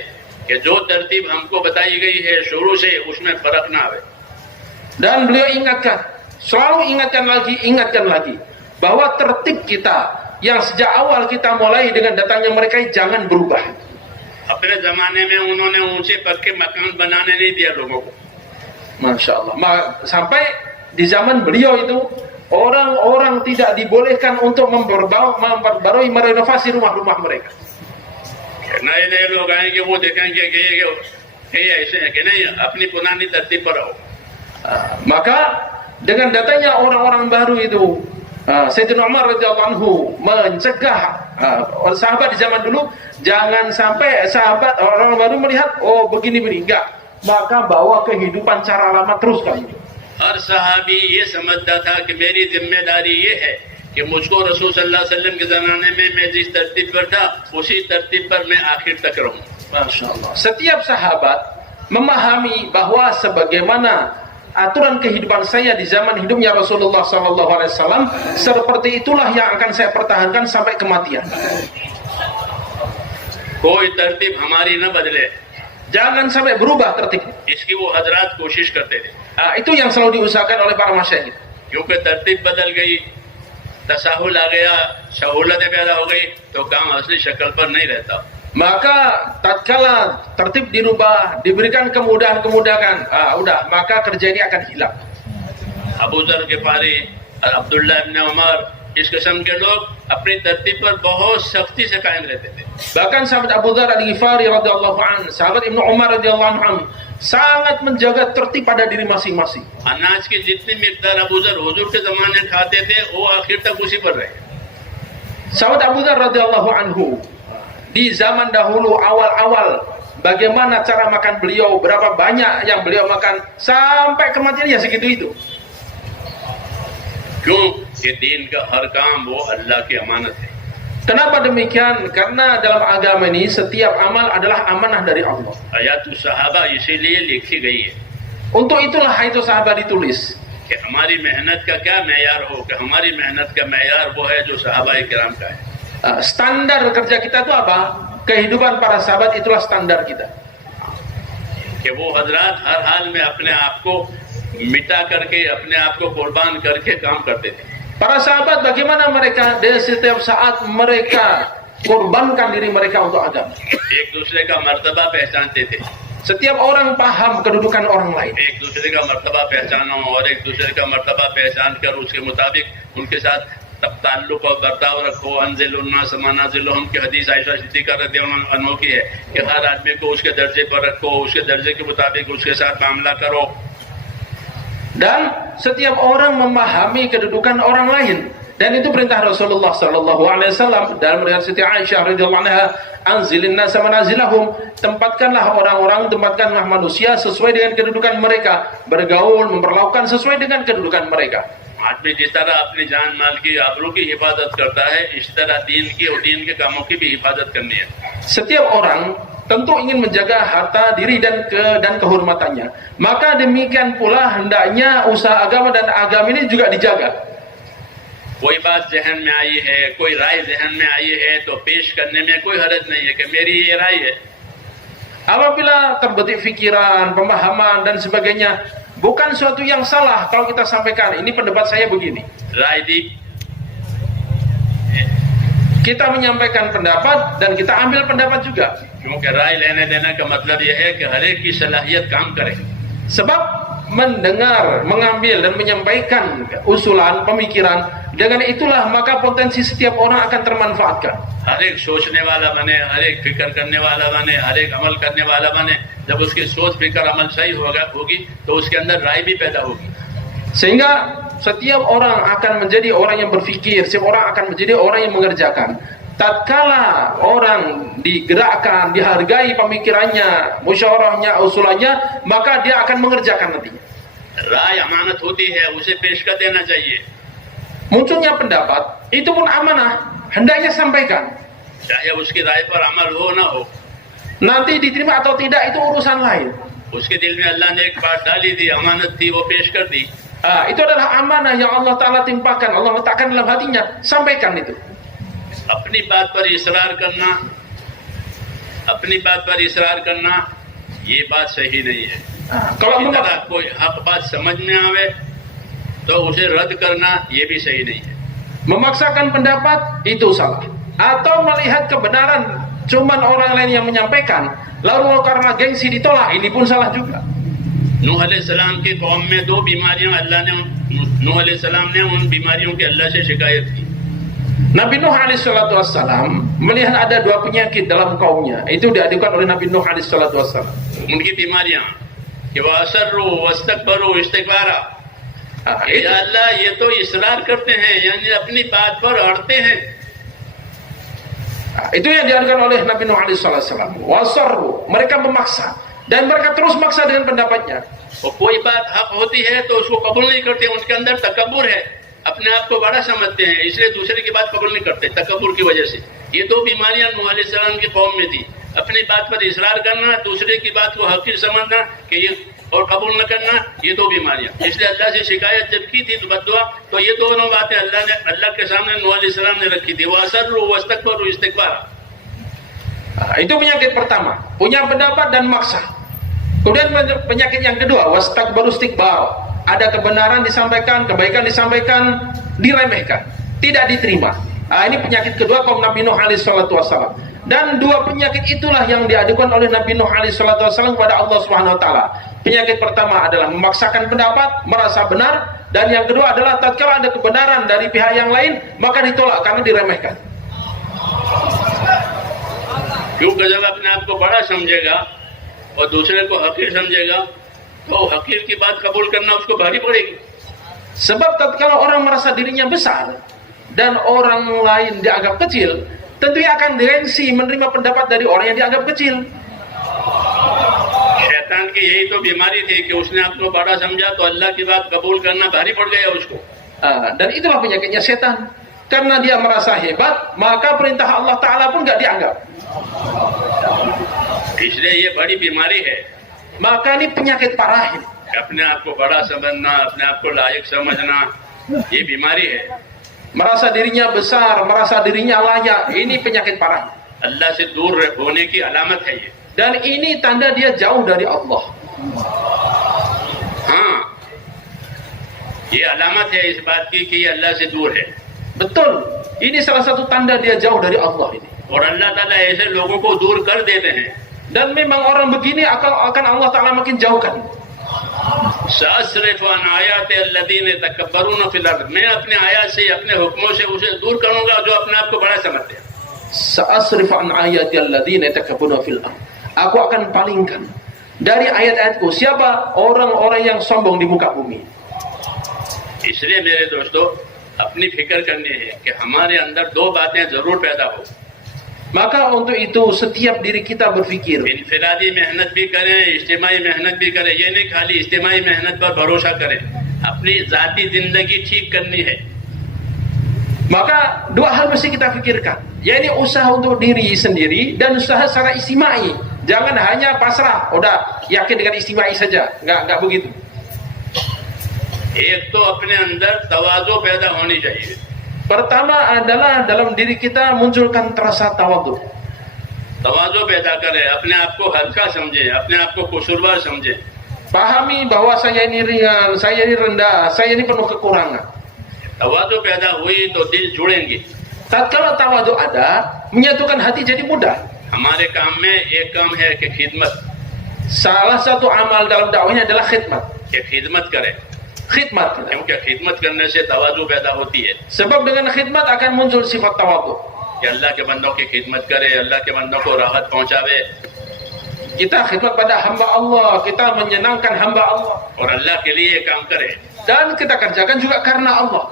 कि जो तरतीब हमको बताई गई है शुरू से, उसमें फर्क ना आवे। Dan beliau ingatkan, selalu ingatkan lagi bahwa tertib kita yang sejak awal kita mulai dengan datangnya mereka jangan berubah. अपने जमाने में उन्होंने ऊंचे पक्के मकान बनाने नहीं दिया लोगों को। Masya Allah. Sampai di zaman beliau itu orang-orang tidak dibolehkan untuk memperbarui, merenovasi rumah-rumah mereka. नए नए लोग आएंगे, वो देखेंगे कि ये ऐसे है कि नहीं, अपनी पुरानी तरतीब पर रहो। Maka dengan datangnya orang-orang baru itu, Sayyidina Umar radhiyallahu anhu mencegah sahabat di zaman dulu jangan sampai sahabat orang baru melihat oh begini-begini, enggak, maka bawa kehidupan cara lama terus kan. हर सहाबी ये समझता था कि मेरी जिम्मेदारी ये है कि मुझको रसूल सल्लल्लाहु अलैहि वसल्लम के जमाने में मैं जिस तरतीब पर था उसी तरतीब पर मैं आखिर तक रहूं। Masya Allah. Setiap sahabat memahami bahwa sebagaimana aturan kehidupan saya di zaman hidupnya Rasulullah SAW, seperti itulah yang akan saya pertahankan sampai kematian. कोई तरतीब हमारी न बदले, Jangan sampai berubah tertib. इसकी वो हजरात कोशिश करते थे। Itu yang selalu diusahakan oleh para masyayikh. क्योंकि तरतीब बदल गई, तसाहुल आ गया, सहूलतें पैदा हो गई, तो काम असली शक्ल पर नहीं रहता। Maka tatkala tertib dirubah, diberikan kemudahan-kemudahan, udah, maka kerja ini akan hilang. Abu ज़र ग़िफ़ारी और अब्दुल्लाह इब्न उमर इस किस्म के लोग अपनी तरतीब पर बहुत सख्ती से कायम रहते थे। Bahkan sahabat Abu Dzar Al-Ghifari radhiyallahu anhu, sahabat Ibnu Umar radhiyallahu anhu sangat menjaga tertib pada diri masing-masing. अनाज की जितनी मिकदार अबू ज़र हुजूर के ज़माने खाते थे, वो आखिर तक उसी पर रहे। Sahabat Abu Dzar radhiyallahu anhu di zaman dahulu awal-awal bagaimana cara makan beliau, berapa banyak yang beliau makan sampai kematian ya segitu itu. क्यों? कि दीन का हर काम वो अल्लाह की अमानत है। Kenapa demikian? Karena dalam agama ini setiap amal adalah amanah dari Allah. हयातुस सहाबा इसीलिए लिखी गई है Untuk itulah itu sahabat ditulis. कि हमारी मेहनत का क्या मेयार हो, कि हमारी मेहनत का मेयार वो है जो सहाबा किराम का है। Standar kerja kita itu apa? Kehidupan para sahabat itulah standar kita. कि वो हजरात हर हाल में अपने आप को मिटा करके, अपने आप को कुर्बान करके काम करते थे। Para sahabat bagaimana mereka di setiap saat mereka korbankan diri mereka untuk agama. एक दूसरे का मर्तबा पहचानते थे। Setiap orang paham kedudukan orang lain. एक दूसरे का मर्तबा पहचानो और एक दूसरे का मर्तबा पहचान कर उसके मुताबिक उनके साथ तब ताल्लुक और बर्ताव रखो। अंजिलुन्नास मनाजिलहुम की हदीस आयशा सिद्दीक़ा रज़ियल्लाहु अन्हा की है कि हर आदमी को उसके दर्जे पर रखो, उसके दर्जे के मुताबिक उसके साथ मामला करो। Dan setiap orang memahami kedudukan orang lain, dan itu perintah Rasulullah sallallahu alaihi wasallam dalam riwayat Siti Aisyah radhiyallahu anha, anzilin nasa manazilahum, tempatkanlah orang-orang, tempatkanlah manusia sesuai dengan kedudukan mereka, bergaul, memperlakukan sesuai dengan kedudukan mereka. आदमी जिस तरह अपनी जान माल की आबरू की हिफाजत करता है, इस तरह दीन की और दीन के कामों की भी हिफाजत करनी है। Setiap orang tentu ingin menjaga harta diri dan kehormatannya. Maka demikian pula hendaknya usaha agama dan agama ini juga dijaga. कोई बात जहन में आई है, कोई राय जहन में आई है, तो पेश करने में कोई हरज नहीं है कि मेरी ये राय है। Apabila terbetik pikiran, pemahaman dan sebagainya, bukan suatu yang salah kalau kita sampaikan ini pendapat saya begini. राय दी, Kita menyampaikan pendapat dan kita ambil pendapat juga. क्योंकि राय लेने देने का मतलब यह है कि हर एक की सलाहियत काम करे। Sebab mendengar, mengambil dan menyampaikan usulan, pemikiran. Dengan itulah maka potensi setiap orang akan termanfaatkan. हर एक सोचने वाला बने, हर एक फिक्र करने वाला बने, हर एक अमल करने वाला बने। जब उसकी सोच फिक्र अमल सही होगी तो उसके अंदर राय भी पैदा होगी। Sehingga setiap orang akan menjadi orang yang berfikir, setiap orang akan menjadi orang yang mengerjakan. Tatkala orang digerakkan, dihargai pemikirannya, musyawarahnya, usulannya, maka dia akan mengerjakan nantinya. राय अमानत होती है, उसे पेश कर देना चाहिए। Munculnya pendapat, itu pun amanah, hendaknya sampaikan. चाहे उसकी राय पर अमल हो ना हो, Nanti diterima atau tidak itu urusan lain. उसके दिल में अल्लाह ने एक बात डाली थी, अमानत थी, वो पेश कर दी। Itu adalah amanah yang Allah Ta'ala timpakan, Allah letakkan dalam hatinya, sampaikan itu. अपनी बात पर इसरार करना, अपनी बात पर इसरार करना, ये बात सही नहीं है। Kalau इसी menolak, तरह कोई हक बात समझ में आवे तो उसे रद्द करना, ये भी सही नहीं है। memaksakan pendapat itu salah. Atau melihat kebenaran cuman orang lain yang menyampaikan, lalu karena gengsi ditolak, ini pun salah juga. नूह अलैहिस्सलाम की कौम में दो बीमारियां अल्लाह ने नूह अलैहिस्सलाम ने उन बीमारियों की अल्लाह से शिकायत की। Nabi Nuh alaihissalatu wassalam melihat ada dua penyakit dalam kaumnya. Itu diadukan oleh Nabi Nuh alaihissalatu wassalam. उनकी बीमारियां कि वह असर्रू वस्तकबरू इस्तिकबारा, या अल्लाह ये तो इसरार करते हैं, यानी अपनी बात पर अड़ते हैं। Itu yang diadukan oleh Nabi Nuh alaihissalatu wassalam. Wasarru, mereka memaksa dan mereka terus maksa dengan pendapatnya. और कोई बात हक होती है तो उसको कबूल नहीं करते, उनके अंदर तकब्बुर है, अपने आप को बड़ा समझते हैं, इसलिए दूसरे की बात कबूल नहीं करते तकब्बुर की वजह से। ये दो बीमारियां नूह अलैहिस्सलाम की कौम में थी, अपनी बात पर इसरार करना, दूसरे की बात को हकीर समझना कि ये और कबूल न करना, ये दो बीमारियां। इसलिए अल्लाह से शिकायत जब की थी तो बद्दुआ, तो ये दोनों बातें अल्लाह के सामने नूह अलैहिस्सलाम ने रखी थी। वो असर्रू वस्तकबरू इस्तिकबारा, Itu penyakit pertama, punya pendapat dan maksa. Kemudian penyakit yang kedua, wastakbaru istikbar. Ada kebenaran disampaikan, kebaikan disampaikan, diremehkan, tidak diterima. Ini penyakit kedua kaum Nabi Nuh alaihissalatu wassalam. Dan dua penyakit itulah yang diadukan oleh Nabi Nuh alaihissalatu wassalam kepada Allah Subhanahu wa taala. Penyakit pertama adalah memaksakan pendapat, merasa benar, dan yang kedua adalah tatkala ada kebenaran dari pihak yang lain, maka ditolak karena diremehkan. क्योंकि जब अपने आप को बड़ा समझेगा और दूसरे को हकीर समझेगा तो हकीर की बात कबूल करना उसको भारी पड़ेगी। Sebab tatkala orang merasa dirinya besar dan orang lain dianggap kecil, tentunya akan gengsi menerima pendapat dari orang yang dianggap kecil. शैतान की यही तो बीमारी थी कि उसने आपको बड़ा समझा तो अल्लाह की बात कबूल करना भारी पड़ गया उसको। Dan itulah penyakitnya setan. Karena dia merasa hebat, maka perintah Allah Ta'ala pun gak dianggap. इसलिए ये बड़ी बीमारी है। Maka ini penyakit parah ini. अपने आप को बड़ा समझना, अपने आप को लायक समझना, ये बीमारी है। Merasa dirinya besar, merasa dirinya layak, ini penyakit parah. अल्लाह से दूर होने की अलामत है ये। Dan ini tanda dia jauh dari Allah. हाँ, ये अलामत है इस बात की कि ये अल्लाह से दूर है। Betul, ini salah satu tanda dia jauh dari Allah ini. और अल्लाह ताला ऐसे लोगों को दूर कर देते हैं। Dan memang orang begini akan Allah Ta'ala makin jauhkan. सअस्रिफ़ अन आयाति अल्लज़ीना यतकब्बरूना फ़िल अर्ज़, मैं अपने आयत से, अपने हुक्मों से उसे दूर करूंगा जो अपने आप को बड़ा समझते हैं। Sa'asrif an ayati alladhina yatakabbuna fil ardh. Aku akan palingkan dari ayat-ayatku siapa orang-orang yang sombong di muka bumi. इसलिए मेरे दोस्तों अपनी फिक्र करनी है कि हमारे अंदर दो बातें जरूर पैदा हो। Maka untuk itu setiap diri kita berpikir, इनफिरादी मेहनत भी करें, इज्तिमाई मेहनत भी करें। ये नहीं खाली इज्तिमाई मेहनत पर भरोसा करें, अपनी जाती जिंदगी ठीक करनी है। maka dua hal mesti kita pikirkan, yaitu usaha untuk diri sendiri dan usaha secara istimai. Jangan hanya pasrah, udah yakin dengan istimai saja, nggak begitu. एक तो अपने अंदर तवाज़ु पैदा होनी चाहिए। Pertama adalah dalam diri kita munculkan rasa tawadhu. तवाज़ु पैदा करें, अपने आप को हल्का समझे, अपने आप को कसूरवार समझे। Pahami bahwa saya ini ringan, saya ini rendah, saya ini penuh kekurangan. तवाज़ु पैदा हुई तो दिल जुड़ेंगे। Tatkala tawadhu ada, menyatukan hati jadi mudah. हमारे काम में एक काम है कि खिदमत, Salah satu amal dalam dakwahnya adalah khidmat. कि खिदमत करें, khidmat kita. क्योंकि खिदमत करने से तवाज़ु पैदा होती है Sebab dengan khidmat akan muncul sifat tawadhu. कि अल्लाह के बंदों की खिदमत करे, अल्लाह के बंदों को राहत पहुंचावे Kita khidmat pada hamba Allah, kita menyenangkan hamba Allah, और अल्लाह के लिए काम करे। dan kita kerjakan juga karena Allah.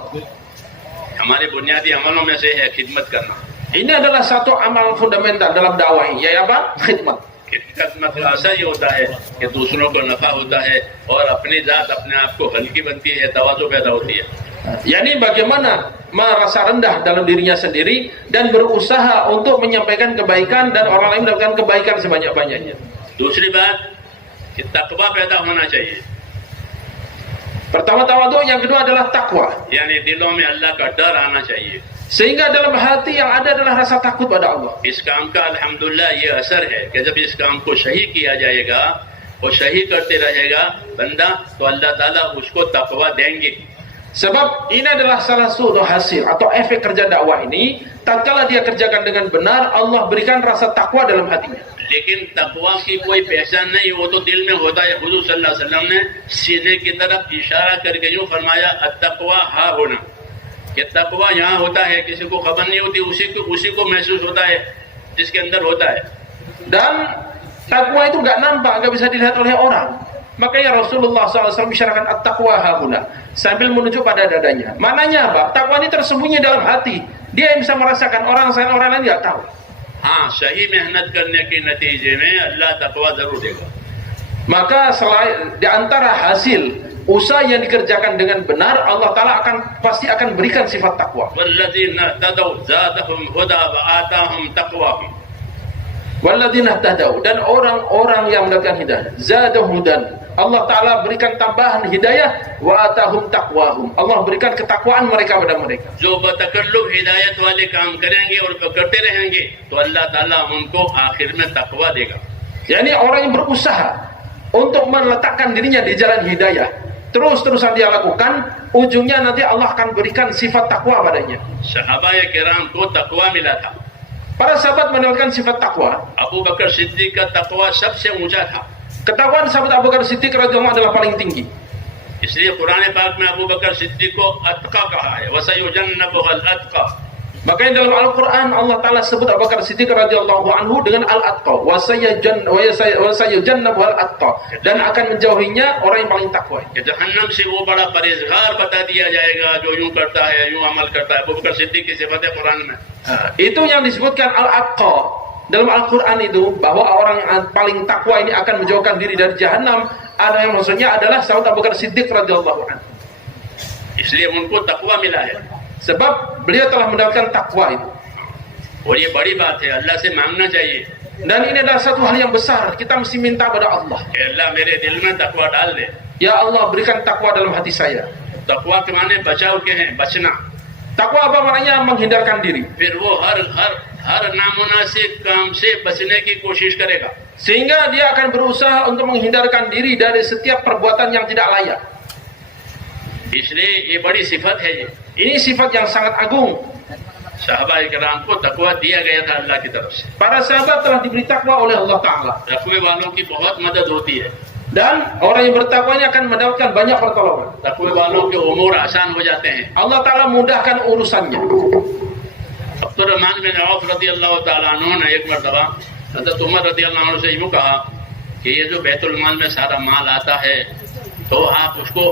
हमारे बुनियादी अमलों में से है खिदमत करना। Ini adalah satu amal fundamental dalam dakwah ini, yaitu apa? Khidmat. खिदमत का असर ये होता है कि दूसरों को नफा होता है और अपनी जात अपने आप को हल्की बनती है, तवाज़ु पैदा होती है। yakni bagaimana merasa rendah dalam dirinya sendiri dan berusaha untuk menyampaikan kebaikan dan orang lain mendapatkan kebaikan sebanyak-banyaknya. दूसरी बात कि तकवा पैदा होना चाहिए, Pertama tawadhu, yang kedua adalah takwa. यानी दिलों में अल्लाह का डर आना चाहिए। Sehingga dalam hati yang ada adalah rasa takut pada Allah. इस काम का अल्हम्दुलिल्लाह ये असर है कि जब इस काम को सही किया जाएगा और सही करते रहेगा बंदा, तो अल्लाह ताला उसको तकवा देंगे। Sebab ini adalah salah satu hasil atau efek kerja dakwah ini. Tatkala dia kerjakan dengan benar, Allah berikan rasa takwa dalam hatinya. लेकिन तकवा की कोई पहचान नहीं, वो तो दिल में होता है। हुजूर सल्लल्लाहु अलैहि वसल्लम ने सीने की तरफ इशारा करके यूं फरमाया, अत्तक़वा हा होना, कि तकवा यहाँ होता है, किसी को खबर नहीं होती, उसी को महसूस होता है जिसके अंदर होता है। Dan takwa itu nggak nampak, nggak bisa dilihat oleh orang. Makanya Rasulullah SAW isyaratkan at-taqwa hahuna, sambil menunjuk pada dadanya. Mananya apa? Takwa ini tersembunyi dalam hati. Dia yang bisa merasakan, orang lain nggak tahu. हाँ, सही मेहनत करने के नतीजे में अल्लाह तकवा जरूर देगा। Maka selain di antara hasil usaha yang dikerjakan dengan benar, Allah Ta'ala pasti akan berikan sifat takwa. वल्लज़ीना तदौ ज़ादहुम हुदा व आताहुम तक़वाहुम। Walladzina tadau, dan orang-orang yang mendapatkan hidayah, zadahum, dan Allah Ta'ala berikan tambahan hidayah, wa atahum taqwahum, Allah berikan ketakwaan mereka pada mereka. जो बतकल्लुब हिदायत वाले काम करेंगे और करते रहेंगे तो अल्लाह ताला उनको आखिर में तकवा देगा। yakni orang yang berusaha untuk meletakkan dirinya di jalan hidayah, terus-terusan dia lakukan, ujungnya nanti Allah akan berikan sifat takwa padanya. सहाबाए किराम को तकवा मिला था। Para sahabat mendapatkan sifat takwa. Abu बकर सिद्दीक का तकवा सबसे ऊंचा था, Ketakwaan sahabat Abu Bakar Siddiq radhiyallahu anhu adalah paling tinggi. इसलिए कुरान पाक में अबू बकर सिद्दीक को अतका कहा है, वसयुजन्नबुहुल अतका। Makanya dalam Al-Quran Allah Ta'ala sebut Abu Bakar Siddiq radhiyallahu anhu dengan Al-Atqa, wasayujannabuhal atqa, dan akan menjauhinya orang yang paling takwa. कि जहन्नम से वो बड़ा परहेजगार बता दिया जाएगा जो यूं करता है, यूं अमल करता है। अबू बकर सिद्दीक की सिफत है कुरान में। Itu yang disebutkan Al-Atqa dalam Al-Quran itu, bahwa orang yang paling takwa ini akan menjauhkan diri dari jahanam. Ada yang maksudnya adalah sahabat Abu Bakar Siddiq radhiyallahu anhu. इसलिए उनको तकवा मिला है Sebab beliau telah mendapatkan takwa itu. और ये बड़ी बात है, अल्लाह से मांगना चाहिए Dan ini adalah satu hal yang besar, kita mesti minta pada Allah. कि अल्लाह मेरे दिल में तकवा डाल दे। Ya Allah, berikan takwa dalam hati saya. तकवा के माने बचाव के हैं, बचना। Takwa apa maknanya? Menghindarkan diri. फिर वो हर नामुनासिब काम से बचने की कोशिश करेगा। Sehingga dia akan berusaha untuk menghindarkan diri dari setiap perbuatan yang tidak layak. इसलिए ये बड़ी सिफत है। ये Ini sifat yang sangat agung. साहबाए किराम को तकवा दिया गया था अल्लाह की तरफ से। Para sahabat telah diberi takwa oleh Allah Ta'ala. तकवे वालों की बहुत मदद होती है। Dan orang yang bertakwa ini akan mendapatkan banyak pertolongan. तकवे वालों के उमूर आसान हो जाते हैं। Allah Ta'ala mudahkan urusannya. Abdurrahman बिन औफ रज़ी अल्लाह तआला अन्हु ने एक मरतबा हज़रत उमर रज़ी अल्लाह अन्हु से यूं कहा कि ये जो बैतुल माल में सारा माल आता है तो आप उसको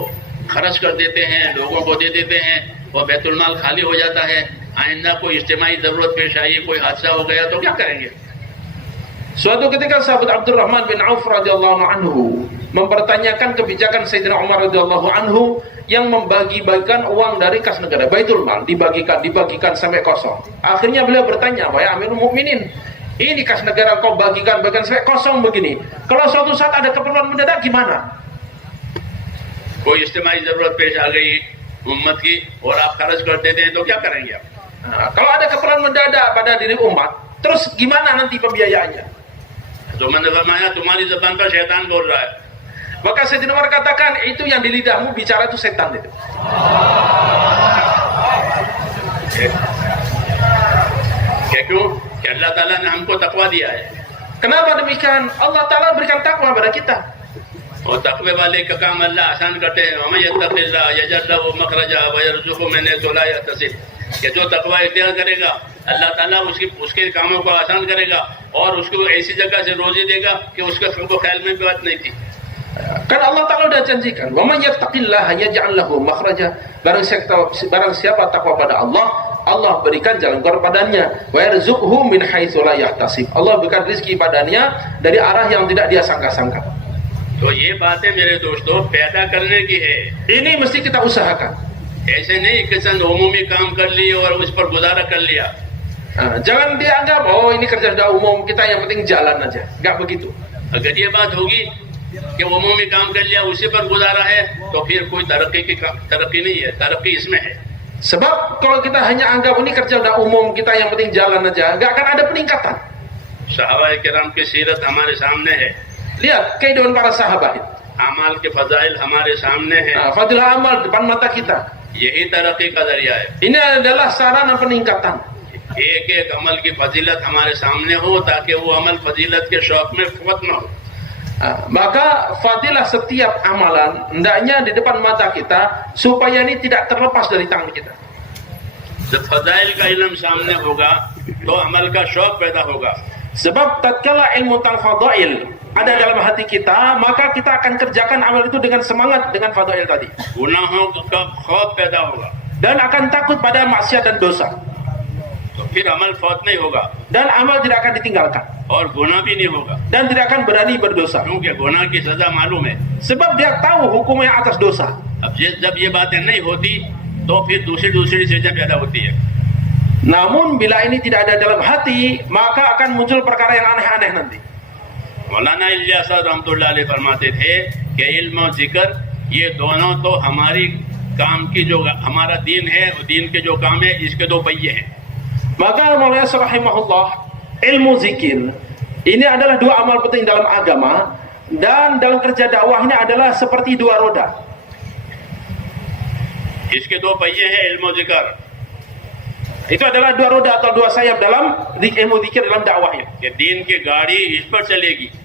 खर्च कर देते हैं, लोगों को दे देते हैं और बैतुल माल खाली हो जाता है। आइंदा कोई इज्तिमाई जरूरत पेश आई, कोई हादसा हो गया तो क्या करेंगे? Suatu ketika sahabat Abdurrahman bin Auf radhiyallahu anhu mempertanyakan kebijakan Sayyidina Umar radhiyallahu anhu yang membagi-bagikan uang dari kas negara, Baitul Mal, dibagikan sampai kosong. Akhirnya beliau bertanya, "Wahai Amirul Mukminin, ini kas negara kau bagikan sampai kosong begini. Kalau suatu saat ada keperluan mendadak gimana?" कोई इज्तिमाई जरूरत पेश आ गई उम्मत की और आप खर्च कर देते हैं तो क्या करेंगे आप? Kalau ada keperluan mendadak pada diri umat, terus gimana nanti pembiayaannya? तो मैंने फरमाया तुम्हारी ज़बान पर शैतान बोल रहा है। Maka Sayyidina Umar katakan, itu yang di lidahmu bicara itu setan itu. क्यों? कि अल्लाह ताला ने हमको तकवा दिया है। Kenapa demikian? Allah Ta'ala berikan takwa pada kita. और तकवे वाले का काम अल्लाह आसान करते हैं। हमें यत्तक़िल्लाह यजअल लहू मखरजा व यरज़ुक़हु मिन हैसु ला यहतसिब, कि जो तकवा इख्तियार करेगा अल्लाह ताला उसके कामों को आसान करेगा और उसको ऐसी जगह से रोजी देगा कि उसके ख्याल में भी बात नहीं थी। Kan Allah Ta'ala sudah janjikan, wa may yattaqillaha yaj'al lahu makhraja, barang siapa takwa pada Allah, Allah berikan jalan keluar padanya, wa yarzuqhu min haitsu la yahtasib, Allah berikan rezeki padanya dari arah yang tidak dia sangka-sangka. तो ये बातें मेरे दोस्तों पैदा करने की है, Ini mesti kita usahakan. ऐसे नहीं कि चंद उमूमी काम कर लिए और उस पर गुजारा कर लिया। Jangan dianggap oh ini kerja sudah umum, kita yang penting jalan aja. Enggak begitu. अगर ये बात होगी कि उमूमी काम कर लिया उसी पर गुजारा है तो फिर कोई तरक्की नहीं है, तरक्की इसमें है। Sebab kalau kita hanya anggap ini kerja udah umum, kita yang penting jalan aja, enggak akan ada peningkatan. सहाबाए किराम की सीरत हमारे सामने है, Lihat kehidupan para sahabat. अमाल के फजाइल हमारे सामने हैं, Fadilah amal depan mata kita. यही तरक्की का जरिया है। Ini adalah sarana peningkatan. एक एक अमल की फजीलत हमारे सामने हो ताकि वो अमल फजीलत के शौक में फवत न हो। Maka fadilah setiap amalan hendaknya di depan mata kita supaya ini tidak terlepas dari tangan kita. जब फजाइल का इल्म सामने होगा तो अमल का शौक पैदा होगा। Sebab tatkala ilmu tentang fadail ada dalam hati kita, maka kita akan kerjakan amal itu dengan semangat dengan fadail tadi. गुनाहों का खौफ पैदा होगा Dan akan takut pada maksiat dan dosa. तो फिर अमल फौत नहीं होगा Dan amal tidak akan ditinggalkan. और गुनाह भी नहीं होगा, Dan tidak akan berani berdosa. क्योंकि गुनाह की सजा मालूम है। Sebab dia tahu hukumnya atas dosa. अब जब ये बातें नहीं होती तो फिर दूसरी चीजें पैदा होती है। Namun bila ini tidak ada dalam hati, maka akan muncul perkara yang aneh-aneh nanti. मौलाना इलियास रहमतुल्लाह अलैह फरमाते थे कि इल्म और जिक्र ये दोनों तो हमारी काम की जो हमारा दीन है, दीन के जो काम है इसके दो पहिए हैं। Maka Maulana rahimahullah, ilmu zikir ini adalah dua amal penting dalam agama, dan dalam kerja dakwah ini adalah seperti dua roda. इसके दो पहिए हैं इल्म और जिक्र। Itu adalah dua roda atau dua sayap dalam ilmu zikir dalam dakwahnya. कि दीन की गाड़ी इस पर चलेगी,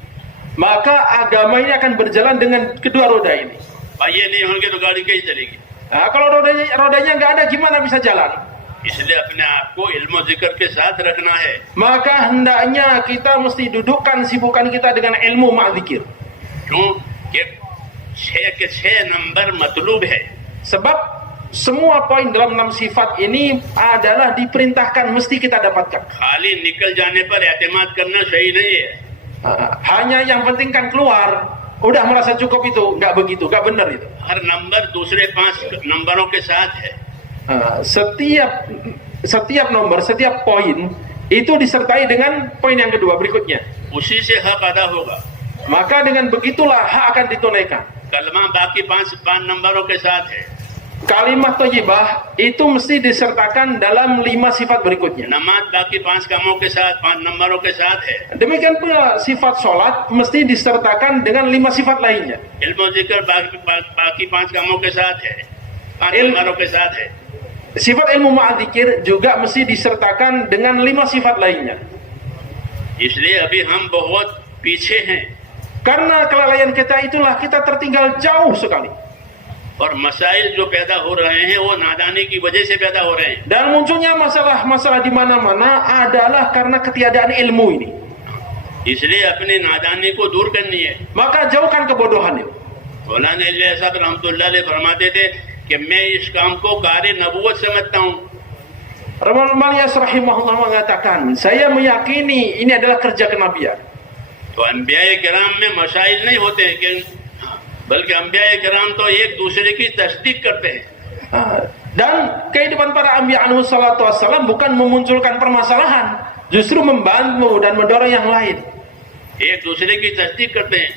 Maka agama ini akan berjalan dengan kedua roda ini. पहिए नहीं होंगे तो गाड़ी कैसे चलेगी। Nah, kalau rodanya nggak ada, gimana bisa jalan? इसलिए अपने आप को इल्म और जिक्र के साथ रखना है। Maka hendaknya kita mesti dudukkan sibukan kita dengan ilmu ma'zikir. क्यों कि 6 के 6 नंबर मतलूब है। Sebab semua poin dalam 6 sifat ini adalah diperintahkan mesti kita dapatkan. खाली निकल जाने पर एतमाद करना सही नहीं है। Hanya yang penting kan keluar, udah merasa cukup itu, nggak begitu, nggak benar itu. हर नंबर दूसरे 5 नंबरों के साथ है। Setiap nomor, setiap poin itu disertai dengan poin yang kedua berikutnya. उसी से हक अदा होगा। Maka dengan begitulah hak akan ditunaikan. कलमा बाकी 5 नंबरों के साथ है। Kalimat thayyibah itu mesti disertakan dalam 5 sifat berikutnya. नमाज बाकी 5 कामों के साथ 5 नंबरों के साथ है। Demikian pula sifat sholat mesti disertakan dengan 5 sifat lainnya. इल्म और जिक्र बाकी 5 कामों के साथ है, 5 नंबरों के साथ है। Sifat ilmu ma'adzikir juga mesti disertakan dengan 5 sifat lainnya. इसलिए अभी हम बहुत पीछे हैं Karena kelalaian kita itulah kita tertinggal jauh sekali. और मसाइल जो पैदा हो रहे हैं वो नादानी की वजह से पैदा हो रहे हैं। Dan munculnya masalah-masalah di mana-mana adalah karena ketiadaan ilmu ini. इसलिए अपनी नादानी को दूर करनी है। Maka jauhkan kebodohan itu. मौलाना इलियास साहब रहमतुल्लाह अलैह फरमाते थे कि मैं इस काम को कार्य नबूवत समझता हूँ। Rasulullah rahimahullah mengatakan, saya meyakini ini adalah kerja kenabian. तो अंबियाए किराम में मसाइल नहीं होते हैं कि बल्कि अंबियाए किराम तो एक दूसरे की तस्दीक करते हैं। Dan kehidupan para anbiya alaihi salatu wassalam bukan memunculkan permasalahan, justru membantu dan mendorong yang lain. एक दूसरे की तस्दीक करते हैं।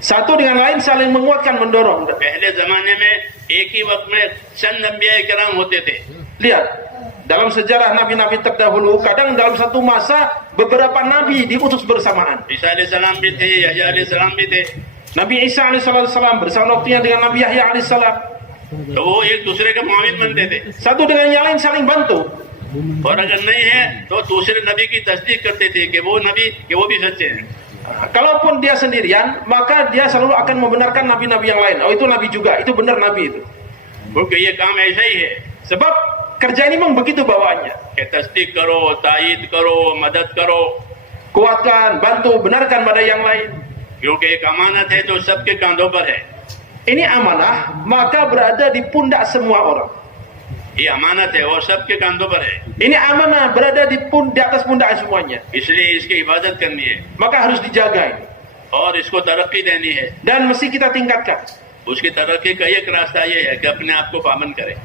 Satu dengan lain saling menguatkan, mendorong. पहले जमाने में एक ही वक्त में चंद अंबियाए किराम होते थे। Lihat, dalam sejarah nabi-nabi terdahulu, kadang dalam satu masa beberapa nabi diutus bersamaan. ईसा अलैहिस्सलाम भी थे, यहया अलैहिस्सलाम भी थे। Nabi Isa alaihissalam bersama waktunya dengan Nabi Yahya alaihissalam. तो वो एक दूसरे के मुआविन बनते थे। Satu dengan yang lain saling bantu. और अगर नहीं है तो दूसरे नबी की तस्दीक करते थे कि वो नबी कि वो भी सच्चे हैं। Kalaupun dia sendirian, maka dia selalu akan membenarkan nabi-nabi yang lain. Oh, itu nabi juga, itu benar nabi itu. क्योंकि ये काम ऐसा ही है Sebab kerja ini memang begitu bawaannya. कि तस्दीक करो, तायीद करो, मदद करो, Kuatkan, bantu, benarkan pada yang lain. क्योंकि एक अमानत है जो सबके कंधों पर है. Ini amanah, maka berada di pundak semua orang. ये अमानत है और सबके कंधों पर है, Ini amanah, berada di atas pundak semuanya. इसलिए इसकी हिफाजत करनी है Maka harus dijaga ini. और इसको तरक्की देनी है. Dan mesti kita tingkatkan. उसकी तरक्की का एक रास्ता ये है कि अपने आप को पाबंद करें.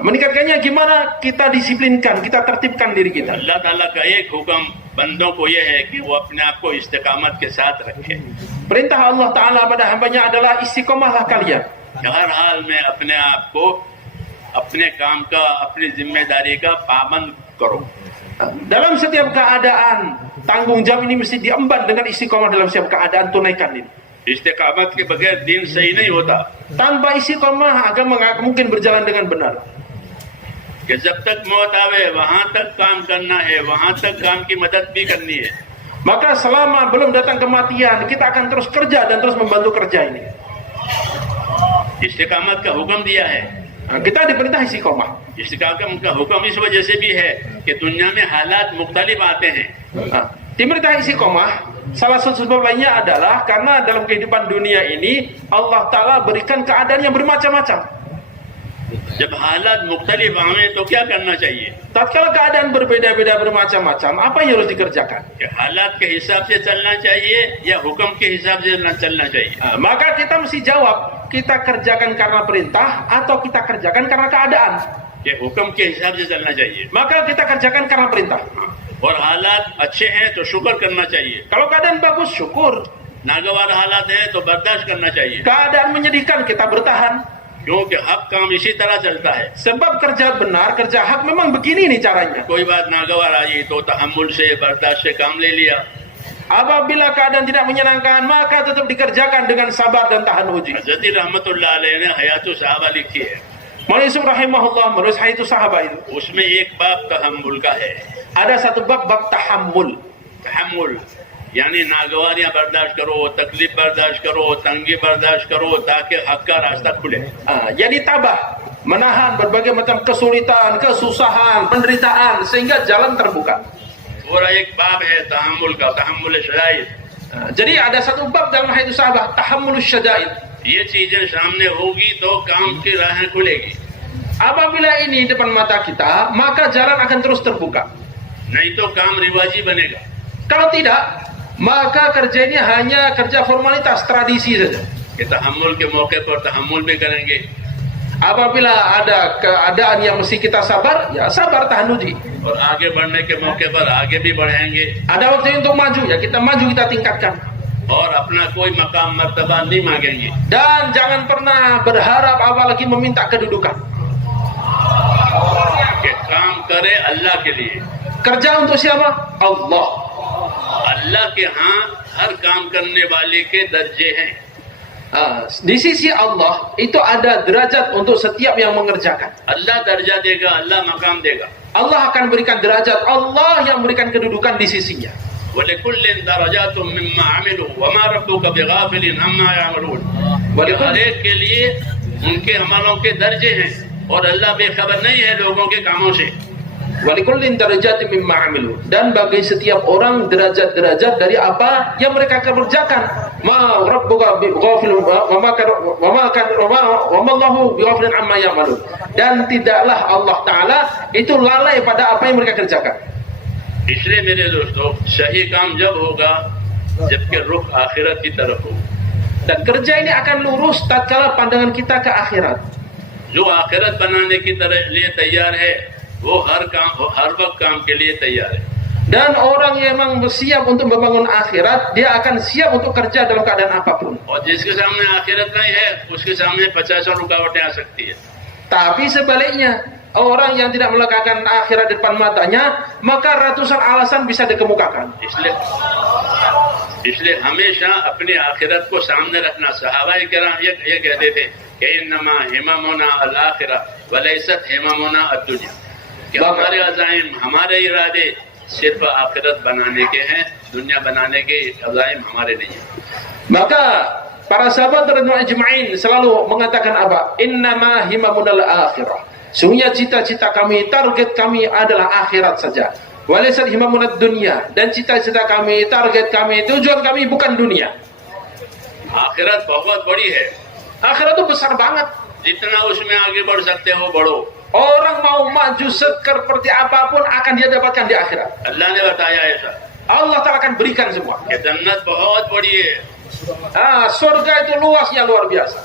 Meningkatkannya gimana? Kita disiplinkan, kita tertibkan diri kita. अल्लाह ताला का एक हुक्म बंदों को ये है कि वो अपने आप को इस्तिकामत के साथ रखे. Perintah Allah Ta'ala pada hambanya adalah istiqomahlah kalian. हर हाल में अपने आप को अपने काम का, अपनी जिम्मेदारी का पाबंद करो. Dalam setiap keadaan, tanggung jawab ini mesti diemban dengan istiqomah dalam setiap keadaan, tunaikan ini. इस्तिकामत के बगैर दीन सही नहीं होता. Tanpa istiqomah agama nggak mungkin berjalan dengan benar. कि जब तक मौत आवे वहां तक काम करना है, वहां तक काम की मदद भी करनी है. Maka selama belum datang kematian, kita akan terus kerja dan terus membantu kerja ini. इस्तिकामत का हुक्म दिया है. Kita diperintah istiqomah. इस्तिकामत का हुक्म इस वजह से भी है कि दुनिया में हालात मुख्तलिफ आते हैं. Diperintah istiqomah, salah satu sebab lainnya adalah karena dalam kehidupan dunia ini Allah Ta'ala berikan keadaan yang bermacam-macam. जब हालात मुख्तलिफ आवे तो क्या करना चाहिए? Tatkala keadaan berbeda-beda bermacam-macam, apa yang harus dikerjakan? कि हालात के हिसाब से चलना चाहिए या हुक्म के हिसाब से चलना चाहिए? Maka kita mesti jawab, kita kerjakan karena perintah atau kita kerjakan karena keadaan? कि हुक्म के हिसाब से चलना चाहिए. Maka kita kerjakan karena perintah. और हालात अच्छे हैं तो शुक्र करना चाहिए. Kalau keadaan bagus, syukur. नागवार हालात है तो बर्दाश्त करना चाहिए. Keadaan menyedihkan, kita bertahan. क्योंकि हक काम इसी तरह चलता है. Sebab kerja benar, kerja hak memang begini nih caranya. कोई बात नागवार आई तो तहम्मुल से, बर्दाश्त से काम ले लिया. Apabila keadaan tidak menyenangkan, maka tetap dikerjakan dengan sabar dan tahan uji. हज़रत रहमतुल्लाह अलैह ने हयातुस सहाबा लिखी है. Maulana Yusuf rahimahullah menulis Hayatus Sahabah itu. उसमें एक बाब तहम्मुल का है. Ada satu bab tahammul. तहम्मुल यानी नागवारियां बर्दाश्त करो, तकलीफ बर्दाश्त करो, तंगी बर्दाश्त करो ताकि हक का रास्ता खुले. Jadi tabah, menahan berbagai macam kesulitan, kesusahan, penderitaan sehingga jalan terbuka. पूरा एक बाब है तहम्मुल का, तहम्मुल शराइत. Jadi ada satu bab dalam Hayatus Sahabah, tahammulus syada'id. ये चीजें सामने होगी तो काम की राहें खुलेगी. Apabila ini depan mata kita, maka jalan akan terus terbuka. नहीं तो काम रिवाजी बनेगा. Kalau tidak, maka kerja ini hanya kerja formalitas, tradisi saja. कि तहम्मुल के मौके पर तहम्मुल भी करेंगे. Apabila ada keadaan yang mesti kita sabar, ya sabar, tahan uji. और आगे बढ़ने के मौके पर आगे भी बढ़ेंगे. Ada waktu untuk maju, ya kita maju, kita tingkatkan. और अपना कोई मकाम मर्तबा नहीं मांगेंगे. Dan jangan pernah berharap apalagi meminta kedudukan. कि काम करे अल्लाह के लिए. Kerja untuk siapa? Allah. अल्लाह के यहाँ हर काम करने वाले के दर्जे हैं. Di sisi Allah itu ada derajat untuk setiap yang mengerjakan. अल्लाह दर्जा देगा, अल्लाह मकाम देगा. Allah akan berikan derajat, Allah yang berikan kedudukan di sisinya. वलिकुल्ल दरजातुम मिम्मा अमिलू वमा रब्बुका बिगाफिलिन अम्मा यामलून. हर एक के लिए उनके अमलों के दर्जे हैं और अल्लाह बेखबर नहीं है लोगों के कामों से. Walikullin darajatin mimma amilu. Dan bagi setiap orang derajat-derajat dari apa yang mereka kerjakan. Ma rabbuka bighafil wa ma Allahu bighafilin amma ya'malun. Dan tidaklah Allah Ta'ala itu lalai pada apa yang mereka kerjakan. इसलिए मेरे दोस्तों सही काम जब होगा जबकि रुख आखिरत की तरफ हो. Dan kerja ini akan lurus tatkala pandangan kita ke akhirat. जो आखिरत बनाने की लिए तैयार है वो हर वक्त काम के लिए तैयार है. Dan orang yang memang siap untuk membangun akhirat, dia akan siap untuk kerja dalam keadaan apapun. और जिसके सामने आखिरत नहीं है उसके सामने 50 रुकावटें आ सकती है. Tapi sebaliknya, orang yang tidak meletakkan akhirat di depan matanya, maka ratusan alasan bisa dikemukakan. इसलिए हमेशा अपनी आखिरत को सामने रखना. सहाबाए किराम ये कहते थे कि इन्नमा हिममुना अल आखिरा वलैसत हिममुना अद-दुनिया. कि हमारे अज़ाइम, हमारे इरादे सिर्फ आखिरत बनाने के हैं दुनिया बनाने के अज़ाइम हमारे नहीं है। Maka para sahabat radhiyallahu ajma'in selalu mengatakan apa? Innama himamunal akhirah. Sungguhnya cita-cita kami, target kami adalah akhirat saja. Walaysat himamunad dunya. Dan cita-cita kami, target kami, tujuan kami bukan dunia. आखिरत बहुत बड़ी है, Akhirat itu besar banget. जितना उसमें आगे बढ़ सकते हो बढ़ो। Orang mau maju seperti apapun akan dia dapatkan di akhirat. अल्लाह ने बताया ऐसा Allah Ta'ala akan berikan semua. कि जन्नत बहुत बड़ी है, Surga itu luasnya luar biasa.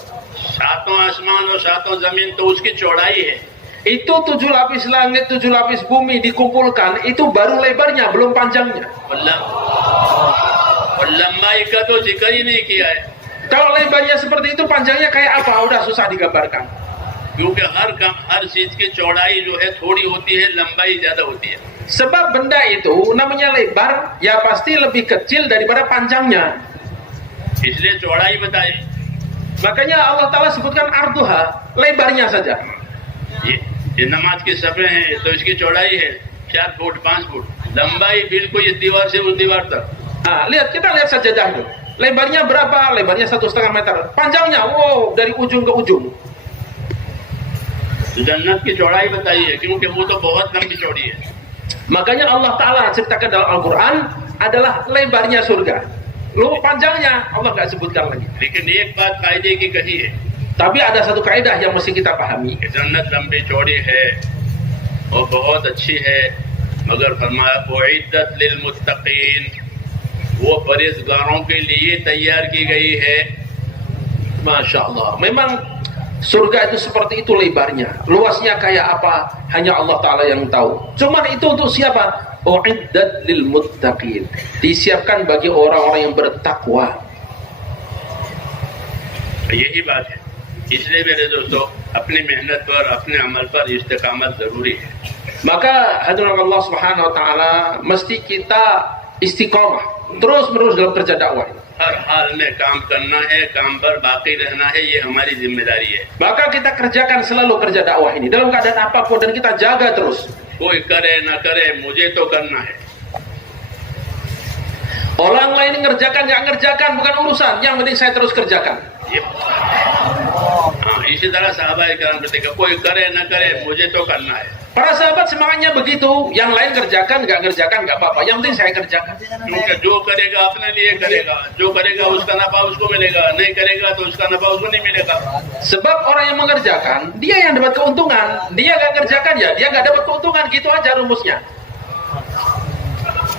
सातों आसमान और सातों जमीन तो उसकी चौड़ाई है। Itu 7 lapis langit, 7 lapis bumi dikumpulkan, itu baru lebarnya, belum panjangnya. और लंबाई का तो जिक्र ही नहीं किया है, Kalau lebarnya seperti itu, panjangnya kayak apa? Udah susah digambarkan. क्योंकि हर चीज की चौड़ाई जो है थोड़ी होती है, लंबाई ज्यादा होती है। Sebab benda itu namanya lebar, ya pasti lebih kecil daripada panjangnya. इसलिए चौड़ाई बताई। Makanya Allah Ta'ala sebutkan arduha, lebarnya saja. ये नमाज के सफ़े हैं तो इसकी चौड़ाई है 4 फुट 5 फुट, लंबाई बिल्कुल इस दीवार से उस दीवार तक। Kita lihat sajadah itu. Lebarnya berapa? Lebarnya 1,5 meter. Panjangnya, wow, dari ujung ke ujung. जन्नत की चौड़ाई बताई है क्योंकि वो तो बहुत लंबी चौड़ी है। Makanya Allah Ta'ala ceritakan dalam Al-Quran adalah lebarnya surga. Lalu panjangnya Allah nggak sebutkan lagi. लेकिन एक बात कायदे की कही है, Tapi ada satu kaidah yang mesti kita pahami. कि जन्नत लंबी चौड़ी है और बहुत अच्छी है, मगर फरमाया उइद्दत लिलमुत्तकीन, वो परहेजगारों के लिए तैयार की गई है। Masya Allah. Memang surga itu seperti itu lebarnya. Luasnya kayak apa? Hanya Allah Ta'ala yang tahu. Cuman itu untuk siapa? Uiddat lil muttaqin. Disiapkan bagi orang-orang yang bertakwa. यही बात है। इसलिए मेरे दोस्तों, अपनी मेहनत पर, अपने अमल पर इस्तिकामत जरूरी है। Maka hadirin Allah Subhanahu wa Ta'ala, mesti kita istiqomah terus menerus dalam kerja dakwah. हर हाल में काम करना है, काम पर बाकी रहना है, ये हमारी जिम्मेदारी है। Maka kita kerjakan selalu kerja dakwah ini dalam keadaan apapun dan kita jaga terus. कोई करे ना करे, मुझे तो करना है। Orang lain ngerjakan nggak ngerjakan bukan urusan, yang penting saya terus kerjakan. इसी तरह साहबा किराम कहते हैं, कोई करे ना करे, मुझे तो करना है। Para sahabat semangatnya begitu, yang lain kerjakan nggak apa-apa, yang penting saya kerjakan. क्योंकि जो करेगा अपने लिए करेगा, जो करेगा उसका नफा उसको मिलेगा, नहीं करेगा तो उसका नफा उसको नहीं मिलेगा। Sebab orang yang mengerjakan, dia yang dapat keuntungan, dia nggak kerjakan ya, dia nggak dapat keuntungan, gitu aja rumusnya.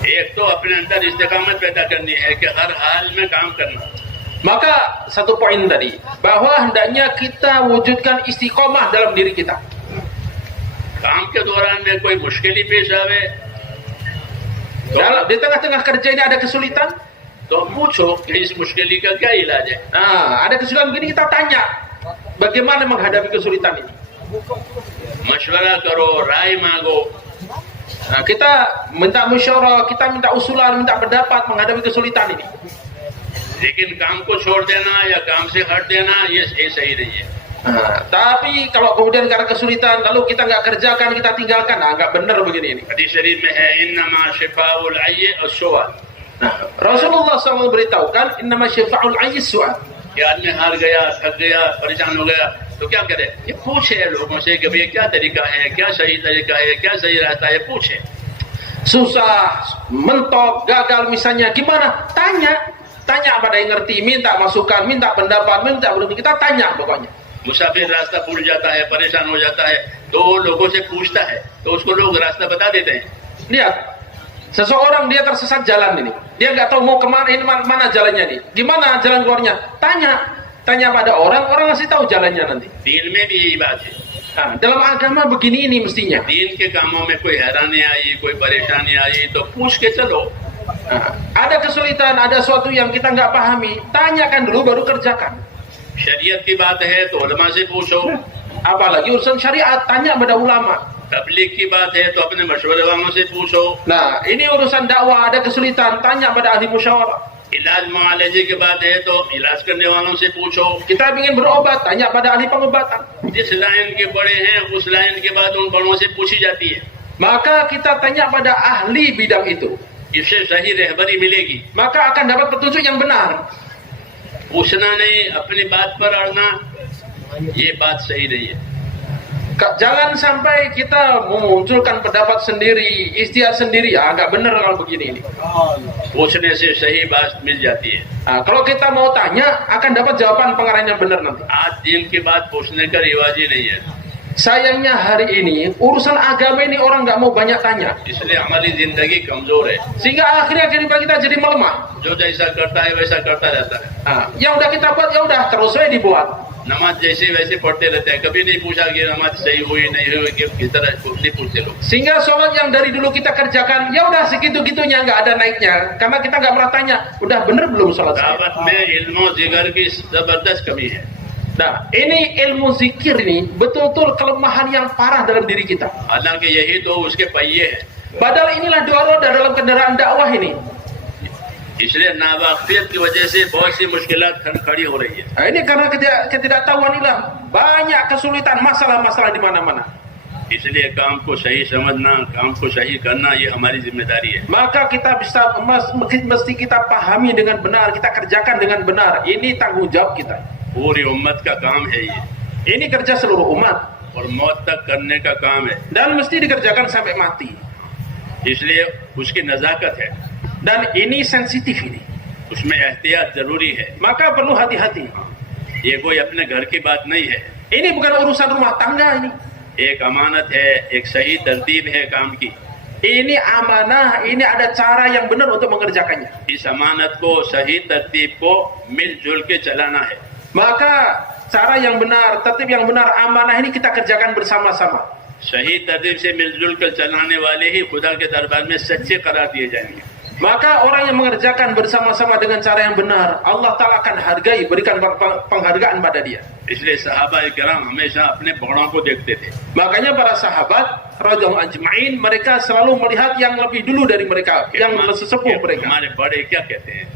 एक तो अपने अंदर इस्तिकामत पैदा करनी है कि हर हाल में काम करना। Maka satu poin tadi, bahwa hendaknya kita wujudkan istiqomah dalam diri kita. काम के दौरान में कोई मुश्किल पेश आवे Di tengah-tengah kerja ini ada kesulitan, तो पूछो कि इस मुश्किल का क्या इलाज है। ada kesulitan begini, kita tanya bagaimana menghadapi kesulitan ini. मशवरा करो, राय मांगो। Kita minta musyawarah, kita minta usulan, minta pendapat menghadapi kesulitan ini. लेकिन काम को छोड़ देना या काम से हट देना, ये सही नहीं है। Tapi kalau kemudian karena kesulitan lalu kita nggak kerjakan, kita tinggalkan, nggak benar begini ini. हदीस शरीफ में है, इन्नमा शिफाउल अय्य अस्सुआल। Rasulullah SAW beritahukan, innama syifa'ul ayyi su'al. कि आदमी हार गया, थक गया, परेशान हो गया, तो क्या करे? ये पूछे लोगों से कि भैया क्या तरीका है, क्या सही तरीका है, क्या सही रास्ता है, पूछे। Susah, mentok, gagal misalnya, gimana? Tanya pada yang ngerti, minta masukan, minta pendapat, minta berhenti, kita tanya pokoknya. मुसाफिर रास्ता भूल जाता है, परेशान हो जाता है, तो लोगों से पूछता है, तो उसको लोग रास्ता बता देते हैं। Lihat, seseorang dia tersesat jalan ini, dia nggak tahu mau kemana, ini mana jalannya nih, gimana jalan keluarnya? Tanya pada orang ngasih tahu jalannya nanti. दीन में भी यही बात है। Dalam agama begini ini mestinya. दीन के कामों में कोई हैरानी आई, कोई परेशानी आई, तो पूछ के चलो। Ada kesulitan, ada sesuatu yang kita nggak pahami, tanyakan dulu baru kerjakan. शरीयत की बात है तो उलमा से पूछो। Apalagi urusan syariat, tanya pada ulama. तबलीग की बात है तो अपने मशवरे वालों से पूछो। Nah, ini urusan dakwah, ada kesulitan, tanya pada ahli musyawarah. इलाज मुआलजे की बात है तो इलाज करने वालों से पूछो। Kita ingin berobat, tanya pada ahli pengobatan. जिस लाइन के बड़े हैं उस लाइन के बाद उन बड़ों से पूछी जाती है। Maka kita tanya pada ahli bidang itu. इससे सही रहबरी मिलेगी। maka akan dapat petunjuk yang benar. पूछना नहीं, अपनी बात पर अड़ना, ये बात सही नहीं है। Jangan sampai kita memunculkan pendapat sendiri, ijtihad sendiri. Agak benar kalau begini ini. पूछने से सही बात मिल जाती है। Kalau kita mau tanya, akan dapat jawaban pengarang yang benar nanti. आज दिन की बात पूछने का रिवाज ही नहीं है, Sayangnya hari ini urusan agama ini orang nggak mau banyak tanya, इसलिए हमारी जिंदगी कमजोर है। sehingga akhirnya kehidupan kita jadi melemah. जो जैसा करता है वैसा करता रहता है। Yang udah kita buat ya udah terus saja dibuat. नमाज जैसे वैसे पढ़ते रहते हैं, कभी नहीं पूछा कि नमाज सही हुई नहीं हुई, किस तरह नहीं पूछते लोग। Sehingga sholat yang dari dulu kita kerjakan ya udah segitu-gitunya, nggak ada naiknya, karena kita nggak pernah tanya udah bener belum sholat saya. दावत में इल्म और जिगर की जबरदस्त कमी है। Nah, ini ilmu zikir ini betul-betul kelemahan yang parah dalam diri kita. हालांकि यही तो उसके पहिए है, Padahal inilah doa dalam kendaraan dakwah ini. इसलिए नावाकियत की वजह से बहुत सी मुश्किलात खड़ी हो रही है। Nah, ini karena ketidaktahuan inilah banyak kesulitan, masalah-masalah di mana-mana. इसलिए काम को सही समझना, काम को सही करना, ये हमारी जिम्मेदारी है। Maka kita mesti kita pahami dengan benar, kita kerjakan dengan benar. Ini tanggung jawab kita. पूरी उम्मत का काम है ये, Ini kerja seluruh umat और मौत तक करने का काम है। dan mesti dikerjakan sampai mati. इसलिए उसकी नजाकत है, Dan ini sensitif ini. उसमें एहतियात जरूरी है। Maka perlu hati-hati. ये कोई अपने घर की बात नहीं है, Ini bukan urusan rumah tangga ini. एक अमानत है, एक सही तरतीब है काम की। Ini amanah, ini ada cara yang benar untuk mengerjakannya. इस अमानत को, सही तरतीब को मिलजुल के चलाना है। Maka cara yang benar, tertib yang benar, amanah ini kita kerjakan bersama-sama. सही तरतीब से मिलजुल कर चलाने वाले ही खुदा के दरबार में सच्चे करार दिए जाएंगे। Maka orang yang mengerjakan bersama-sama dengan cara yang benar, Allah Ta'ala akan hargai, berikan penghargaan pada dia. इसलिए सहाबा किराम हमेशा अपने बड़ों को देखते थे। Makanya para sahabat radhiyallahu ajma'in, mereka selalu melihat yang lebih dulu dari mereka, yang sesepuh mereka. हमारे बड़े क्या कहते हैं?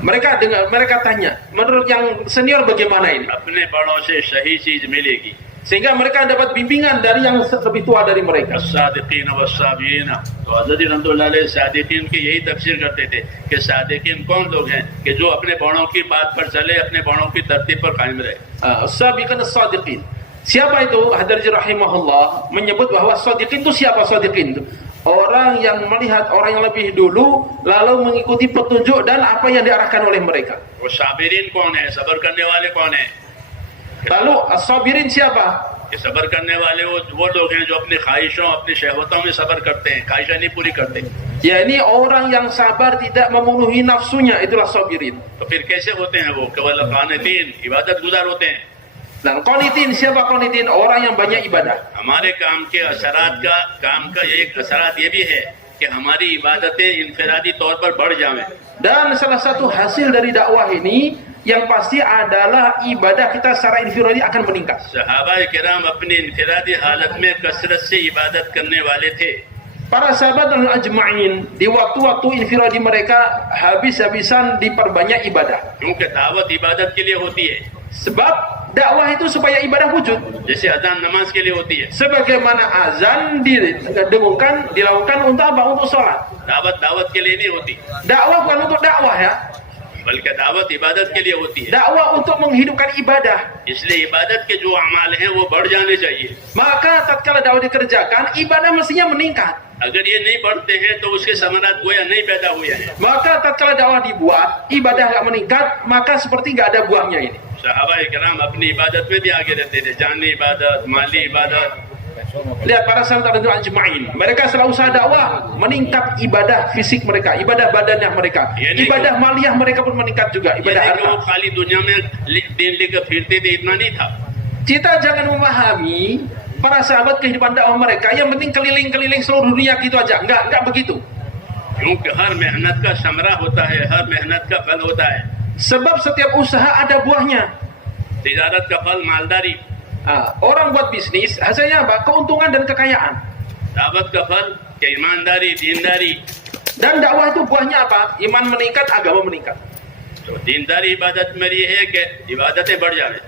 Mereka tanya, menurut yang senior bagaimana ini? अपने बड़ों से सही चीज मिलेगी। Sehingga mereka dapat bimbingan dari yang lebih tua dari mereka. सादिकीन व साबिरीन, तो हज़रत रहमतुल्लाह अलैह सादिकीन की यही तफसीर करते थे कि सादिकीन कौन लोग हैं कि जो अपने बड़ों की बात पर चले, अपने बड़ों की तरतीब पर कायम रहे। As-sabiqin as-sadiqin. Siapa itu? Hadarji rahimahullah menyebut bahwa sadiqin itu siapa? Sadiqin itu orang yang melihat orang yang lebih dulu lalu mengikuti petunjuk dan apa yang diarahkan oleh mereka. वो साबिरीन कौन है? सब्र करने वाले कौन है? Lalu as-sabirin siapa? कि सब्र करने वाले वो लोग हैं जो अपनी ख्वाहिशों, अपनी शहवतों में सब्र करते हैं, ख्वाहिशें नहीं पूरी करते। Ya, ini orang yang sabar tidak memenuhi nafsunya, itulah sabirin. तो फिर कैसे होते हैं वो? केवल कानितीन, इबादत गुजार होते हैं। Dan qanitin, siapa qanitin? Orang yang banyak ibadah. हमारे काम का एक असरात ये भी है कि हमारी इबादतें इनफरादी तौर पर बढ़ जाएं। Dan salah satu hasil dari dakwah ini yang pasti adalah ibadah kita secara infiradi akan meningkat. सहाबा किराम अपनी इनफरादी हालत में कसरत से इबादत करने वाले थे। Para sahabat dan ajma'in di waktu-waktu infiradi mereka habis-habisan diperbanyak ibadah. क्योंकि दावत इबादत के लिए होती है, Sebab dakwah itu supaya ibadah wujud. जैसे अजान नमाज के लिए होती है। Sebagaimana azan didengungkan, dilakukan untuk apa? Untuk sholat. दावत के लिए नहीं होती, Dakwah bukan untuk dakwah ya. बल्कि दावत इबादत के लिए होती है। Dakwah untuk menghidupkan ibadah. इसलिए इबादत के जो अमाल हैं वो बढ़ जाने चाहिए। Maka tatkala dakwah dikerjakan, ibadah mestinya meningkat. अगर ये नहीं बढ़ते हैं तो उसके समानात गोया नहीं पैदा हुए हैं। Maka tatkala dakwah dibuat, ibadah nggak meningkat, maka seperti nggak ada buahnya ini. सहाबा किराम अपनी इबादत में भी आगे रहते थे, जानी इबादत, माली इबादत। Lihat para sahabat dan ajma'in, mereka selalu usaha dakwah meningkat ibadah fisik mereka, ibadah badannya mereka, ibadah maliyah mereka pun meningkat juga, ये ibadah नहीं कि वो harta. खाली दुनिया में दिन लेकर फिरते थे, इतना नहीं था। Kita jangan memahami para sahabat kehidupan dakwah mereka yang penting keliling-keliling seluruh dunia gitu aja, enggak begitu. क्योंकि हर मेहनत का समरा होता है, हर मेहनत का फल होता है। Sebab setiap usaha ada buahnya. तिजारत का फल मालदारी, Orang buat bisnis hasilnya apa? Keuntungan dan kekayaan. दावत का फल के ईमानदारी, दीनदारी। Dan dakwah itu buahnya apa? Iman meningkat, agama meningkat. तो दीनदारी इबादत में ये है कि इबादतें बढ़ जाए।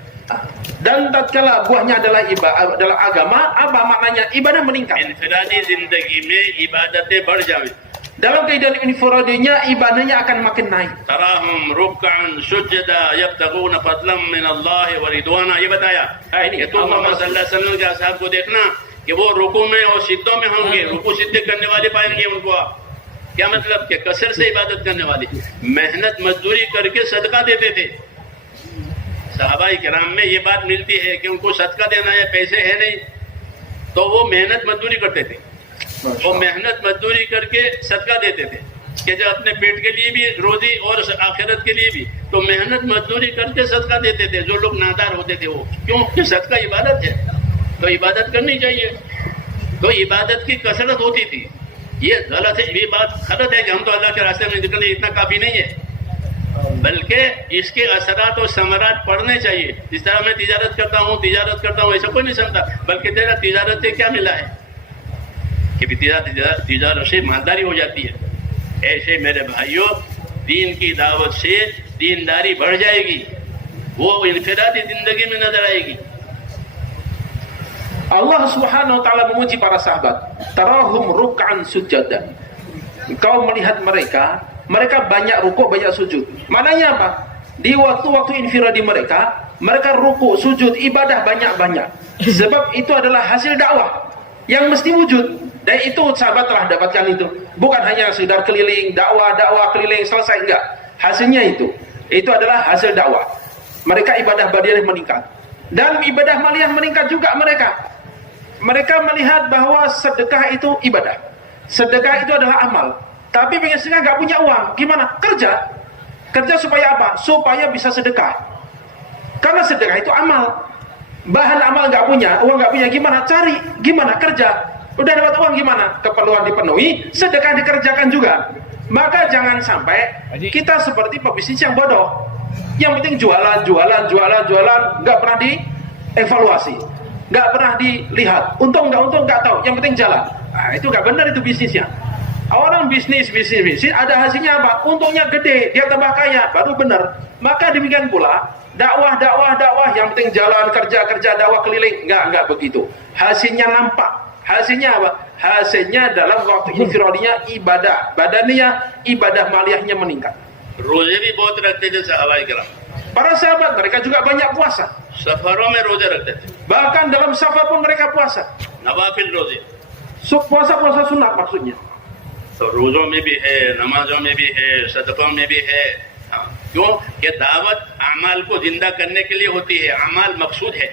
Dan tatkala buahnya adalah agama, apa maknanya? Ibadah meningkat. इनफरादी जिंदगी में इबादतें बढ़ जाए। dalam kehidupan infiradinya ibadahnya akan makin naik. تراهم ركعا سجدا يبتغون فضلا من الله ورضوانا. ये बताया ini तो मोहम्मद सल्लल्लाहु अलैहि वसल्लम के असहाब को देखना कि वो रुकू में और सिद्धों में होंगे, रुकू सिद्धे करने वाले पाएंगे उनको आप। क्या मतलब कि कसर से इबादत करने वाले, मेहनत मजदूरी करके सदका देते थे। सहाबाई किराम में ये बात मिलती है कि उनको सदका देना है, पैसे है नहीं, तो वो मेहनत मजदूरी करते थे। वो मेहनत मजदूरी करके सदका देते थे कि जो अपने पेट के लिए भी रोजी और आखिरत के लिए भी, तो मेहनत मजदूरी करके सदका देते थे। जो लोग नादार होते थे वो, क्यों कि सदका इबादत है, तो इबादत करनी चाहिए। तो इबादत की कसरत होती थी। ये गलत है, ये बात गलत है कि हम तो अल्लाह के रास्ते में निकलने इतना काफी नहीं है, बल्कि इसके असरात और समरात पढ़ने चाहिए। जिस तरह मैं तिजारत करता हूँ ऐसा कोई नहीं समझता, बल्कि तेरा तिजारत से क्या मिला है कि तिजारत से मालदारी हो जाती है। ऐसे मेरे भाइयों, दीन की दावत से दीनदारी बढ़ जाएगी, वो इनफिरादी जिंदगी में नजर आएगी। Allah Subhanahu wa taala memuji para sahabat, tarahum ruk'an sujadan. Engkau melihat mereka banyak rukuk, banyak sujud. Maknanya apa? Di waktu-waktu infiradi mereka rukuk, sujud, ibadah banyak-banyak. Sebab itu adalah hasil dakwah yang mesti wujud. Dan itu sahabat telah dapatkan itu. Bukan hanya sekedar keliling, dakwah keliling selesai, enggak. Hasilnya itu adalah hasil dakwah. Mereka ibadah badiah meningkat. Dan ibadah maliyah meningkat juga mereka. Mereka melihat bahwa sedekah itu ibadah. Sedekah itu adalah amal. Tapi pengen sedekah nggak punya uang, gimana? Kerja supaya apa? Supaya bisa sedekah. Karena sedekah itu amal. Bahan amal nggak punya, uang nggak punya, gimana? Cari, gimana? Kerja. Udah dapat uang gimana? Keperluan dipenuhi, sedekah dikerjakan juga. Maka jangan sampai kita seperti pebisnis yang bodoh. Yang penting jualan, nggak pernah dievaluasi, nggak pernah dilihat. Untung nggak tahu. Yang penting jalan. Nah, itu nggak benar itu bisnisnya. Orang bisnis ada hasilnya apa? Untungnya gede, dia tambah kaya, baru benar. Maka demikian pula dakwah yang penting jalan, kerja dakwah keliling, enggak begitu. Hasilnya nampak. Hasilnya apa? Hasilnya dalam waktu infiradinya ibadah badaniyah, ibadah maliyahnya meningkat. रोजे भी बहुत रखते थे सहाबाए किराम। Para sahabat mereka juga banyak puasa. सफरों में रोजे रखते थे, Bahkan dalam safar pun mereka puasa. नवाफिल रोजे। Puasa sunat maksudnya. तो रोजों में भी है, नमाजों में भी है, सदकों में भी है। क्यों कि दावत अमाल को जिंदा करने के लिए होती है, अमाल मकसूद है।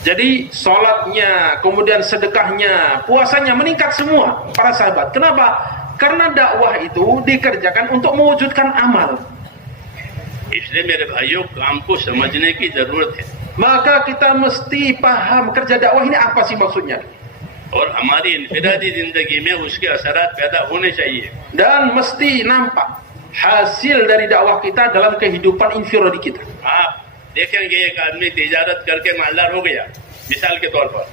Jadi sholatnya, kemudian sedekahnya, puasanya meningkat semua para sahabat. Kenapa? Karena dakwah itu dikerjakan untuk mewujudkan amal. इसलिए मेरे भाइयों, काम को समझने की जरूरत है। Maka kita mesti paham kerja dakwah ini apa sih maksudnya. और हमारी इनफिरादी जिंदगी में उसके असरात पैदा होने चाहिए। Dan mesti nampak hasil dari dakwah kita dalam kehidupan infiradi kita. आप देखेंगे एक आदमी तिजारत करके मालदार हो गया, मिसाल के तौर पर,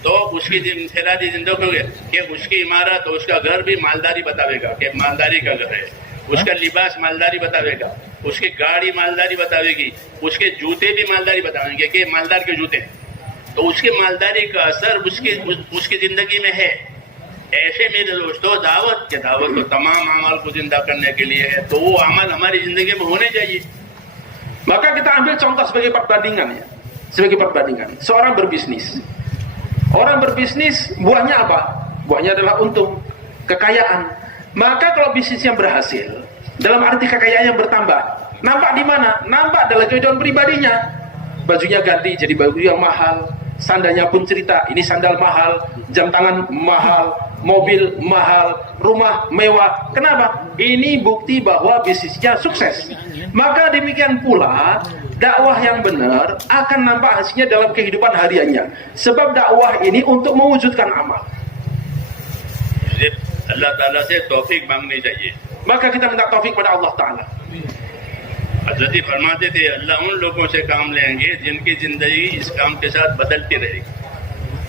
तो उसकी इनफिरादी जिंदगी में कि उसकी इमारत, उसका घर भी मालदारी बतावेगा कि मालदारी का घर है, उसका लिबास मालदारी बतावेगा, उसकी गाड़ी मालदारी बतावेगी, उसके जूते भी मालदारी बतावेंगे कि मालदार के जूते। तो उसकी मालदारी का असर उसकी जिंदगी में है। ऐसे मेरे दोस्तों, दावत तो तमाम अमल को जिंदा करने के लिए है, तो वो अमल हमारी जिंदगी में होने चाहिए। Maka kita ambil contoh sebagai perbandingan ya. Sebagai perbandingan. Seorang berbisnis. Orang berbisnis buahnya apa? Buahnya adalah untung, kekayaan. Maka kalau bisnis yang berhasil, dalam arti kekayaan yang bertambah, nampak di mana? Nampak dalam kehidupan pribadinya. Bajunya ganti jadi baju yang mahal, sandalnya pun cerita, ini sandal mahal, jam tangan mahal, mobil mahal, rumah mewah. Kenapa? Ini bukti bahwa bisnisnya sukses. Maka demikian pula dakwah yang benar akan nampak hasilnya dalam kehidupan hariannya. Sebab dakwah ini untuk mewujudkan amal. Allah Ta'ala se taufik मांगनी चाहिए। Maka kita minta taufik pada Allah Ta'ala. हजरत फरमाते थे, अल्लाह उन लोगों से काम लेंगे जिनकी जिंदगी इस काम के साथ बदलती रहेगी।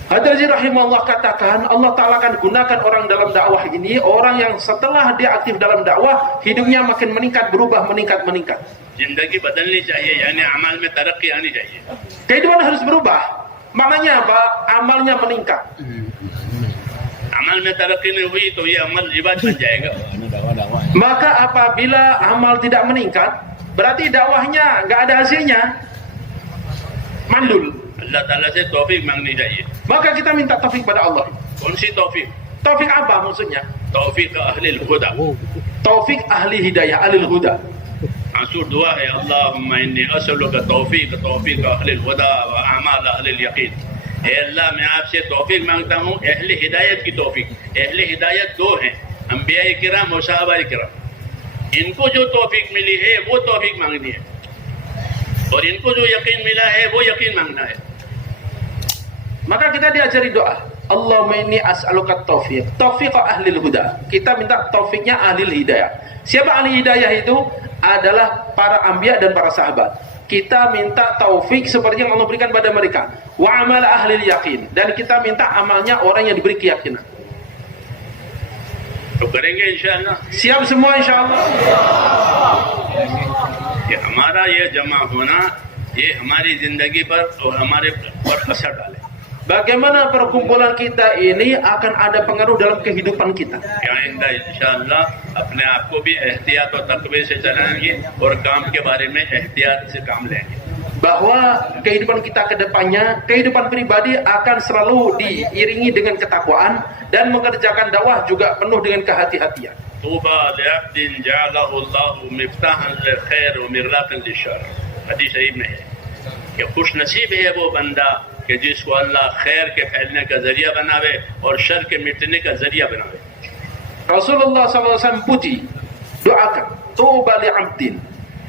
Hadirin rahimahullah katakan, Allah Ta'ala akan gunakan orang dalam dakwah ini, orang yang setelah dia aktif dalam dakwah, hidupnya makin meningkat, berubah, meningkat. जिंदगी बदलनी चाहिए, यानी अमल में तरक्की आनी चाहिए। Kehidupan harus berubah. Maknanya apa? Amalnya meningkat. अमल में तरक्की नहीं हुई तो ये अमल इबादत बन जाएगा. Maka apabila amal tidak meningkat, berarti dakwahnya nggak ada hasilnya, mandul. अल्लाह ताला से तौफीक मांगनी चाहिए. Maka kita minta taufik pada Allah. कौन सी तौफीक? Taufik apa maksudnya? तौफीक अहलिल हुदा. Taufik ahli hidayah, alil huda. आंसू दुआ है अल्लाहुम्मा इन्नी असअलुका तौफीक अहलिल हुदा व अमाल अहलिल यकीन. हे अल्लाह, मैं आपसे तौफीक मांगता हूँ, अहले हिदायत की तौफीक. अहले हिदायत दो हैं, अंबिया किराम और सहाबा किराम. इनको जो तौफीक मिली है वो तौफीक मांगनी है, और इनको जो यकीन मिला है वो यकीन मांगना है. Maka kita diajari doa, Allahumma inni as'aluka taufiq ahlil huda. Kita minta taufiknya ahlil hidayah. Siapa ahli hidayah itu? Adalah para anbiya dan para sahabat. Kita minta taufik seperti yang Allah berikan pada mereka. Wa amal ahlil yakin. Dan kita minta amalnya orang yang diberi keyakinan. तो करेंगे इंशाअल्लाह. Siap semua insyaallah. कि हमारा ये जमा होना ये हमारी जिंदगी पर और हमारे पर असर डाले. Bagaimana perkumpulan kita ini akan ada pengaruh dalam kehidupan kita. आइंदा इंशाअल्लाह अपने आप को भी एहतियात और तकवे से चलाएंगे और काम के बारे में एहतियात से काम लेंगे. Bahwa kehidupan kita ke depannya, kehidupan pribadi akan selalu diiringi dengan ketakwaan dan mengerjakan dakwah juga penuh dengan kehati-hatian. Tuba लिअब्दिन जअलहु अल्लाहु मिफ्ताहन लिलखैर व मिग़लाक़न लिश्शर. हदीस शरीफ में है कि खुश नसीब है वो बंदा कि जिसको अल्लाह खैर के फैलने का जरिया बनावे और शर के मिटने का जरिया बनावे. Rasulullah SAW puji, doakan, tuba li'abdin,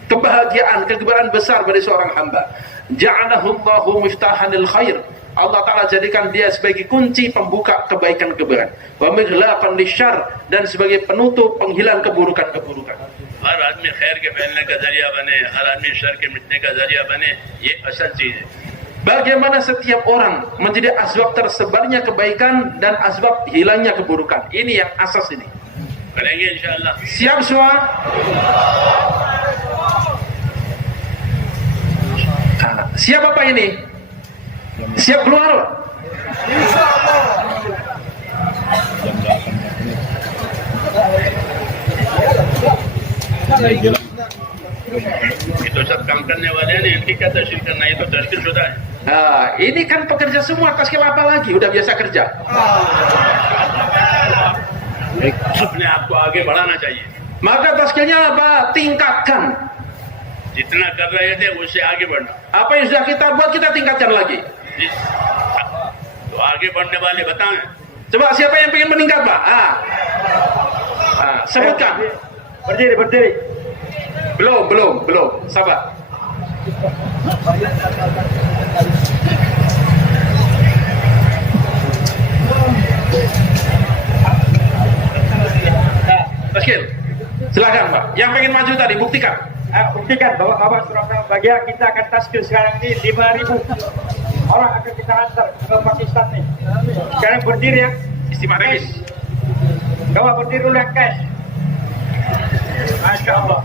kebahagiaan, kegembiraan besar bagi seorang hamba. Ja'alahu Allahu miftahanil khair. Allah Ta'ala jadikan dia sebagai kunci pembuka kebaikan-kebaikan. Wa mighlaqan lisyarr, dan sebagai penutup penghilang keburukan-keburukan. हर आदमी खैर के फैलने का जरिया बने, हर आदमी शर के मिटने का जरिया बने, ये असल चीज है. Bagaimana setiap orang menjadi asbab tersebarnya kebaikan dan asbab hilangnya keburukan. Ini yang asas ini. करेंगे इंशाअल्लाह. Siap semua? Siap apa ini? Siap keluar? itu सब काम करने वाले हैं, इनकी क्या तशकील करना, ये तो तशकील शुदा है. Nah, ini kan pekerja semua, tashkil apa lagi? Udah biasa kerja. अपने आप को आगे बढ़ाना चाहिए. Maka tashkilnya apa? Tingkatkan. जितना कर रहे थे उससे आगे बढ़ना. Apa yang sudah kita buat, kita tingkatkan lagi. तो आगे बढ़ने वाले बताएं. Coba siapa yang pengen meningkat, Pak? Sebutkan. Berdiri. Belum. Sabar. Tashkil. Silakan, Pak. Yang pengen maju tadi, buktikan. Buktikan bahwa Bapak Surabaya Bahagia kita akan taskil sekarang ini 5.000 orang akan kita hantar ke Pakistan nih. Sekarang berdiri ya. Istimewa Regis. Bapak berdiri dulu yang cash. Masya Allah.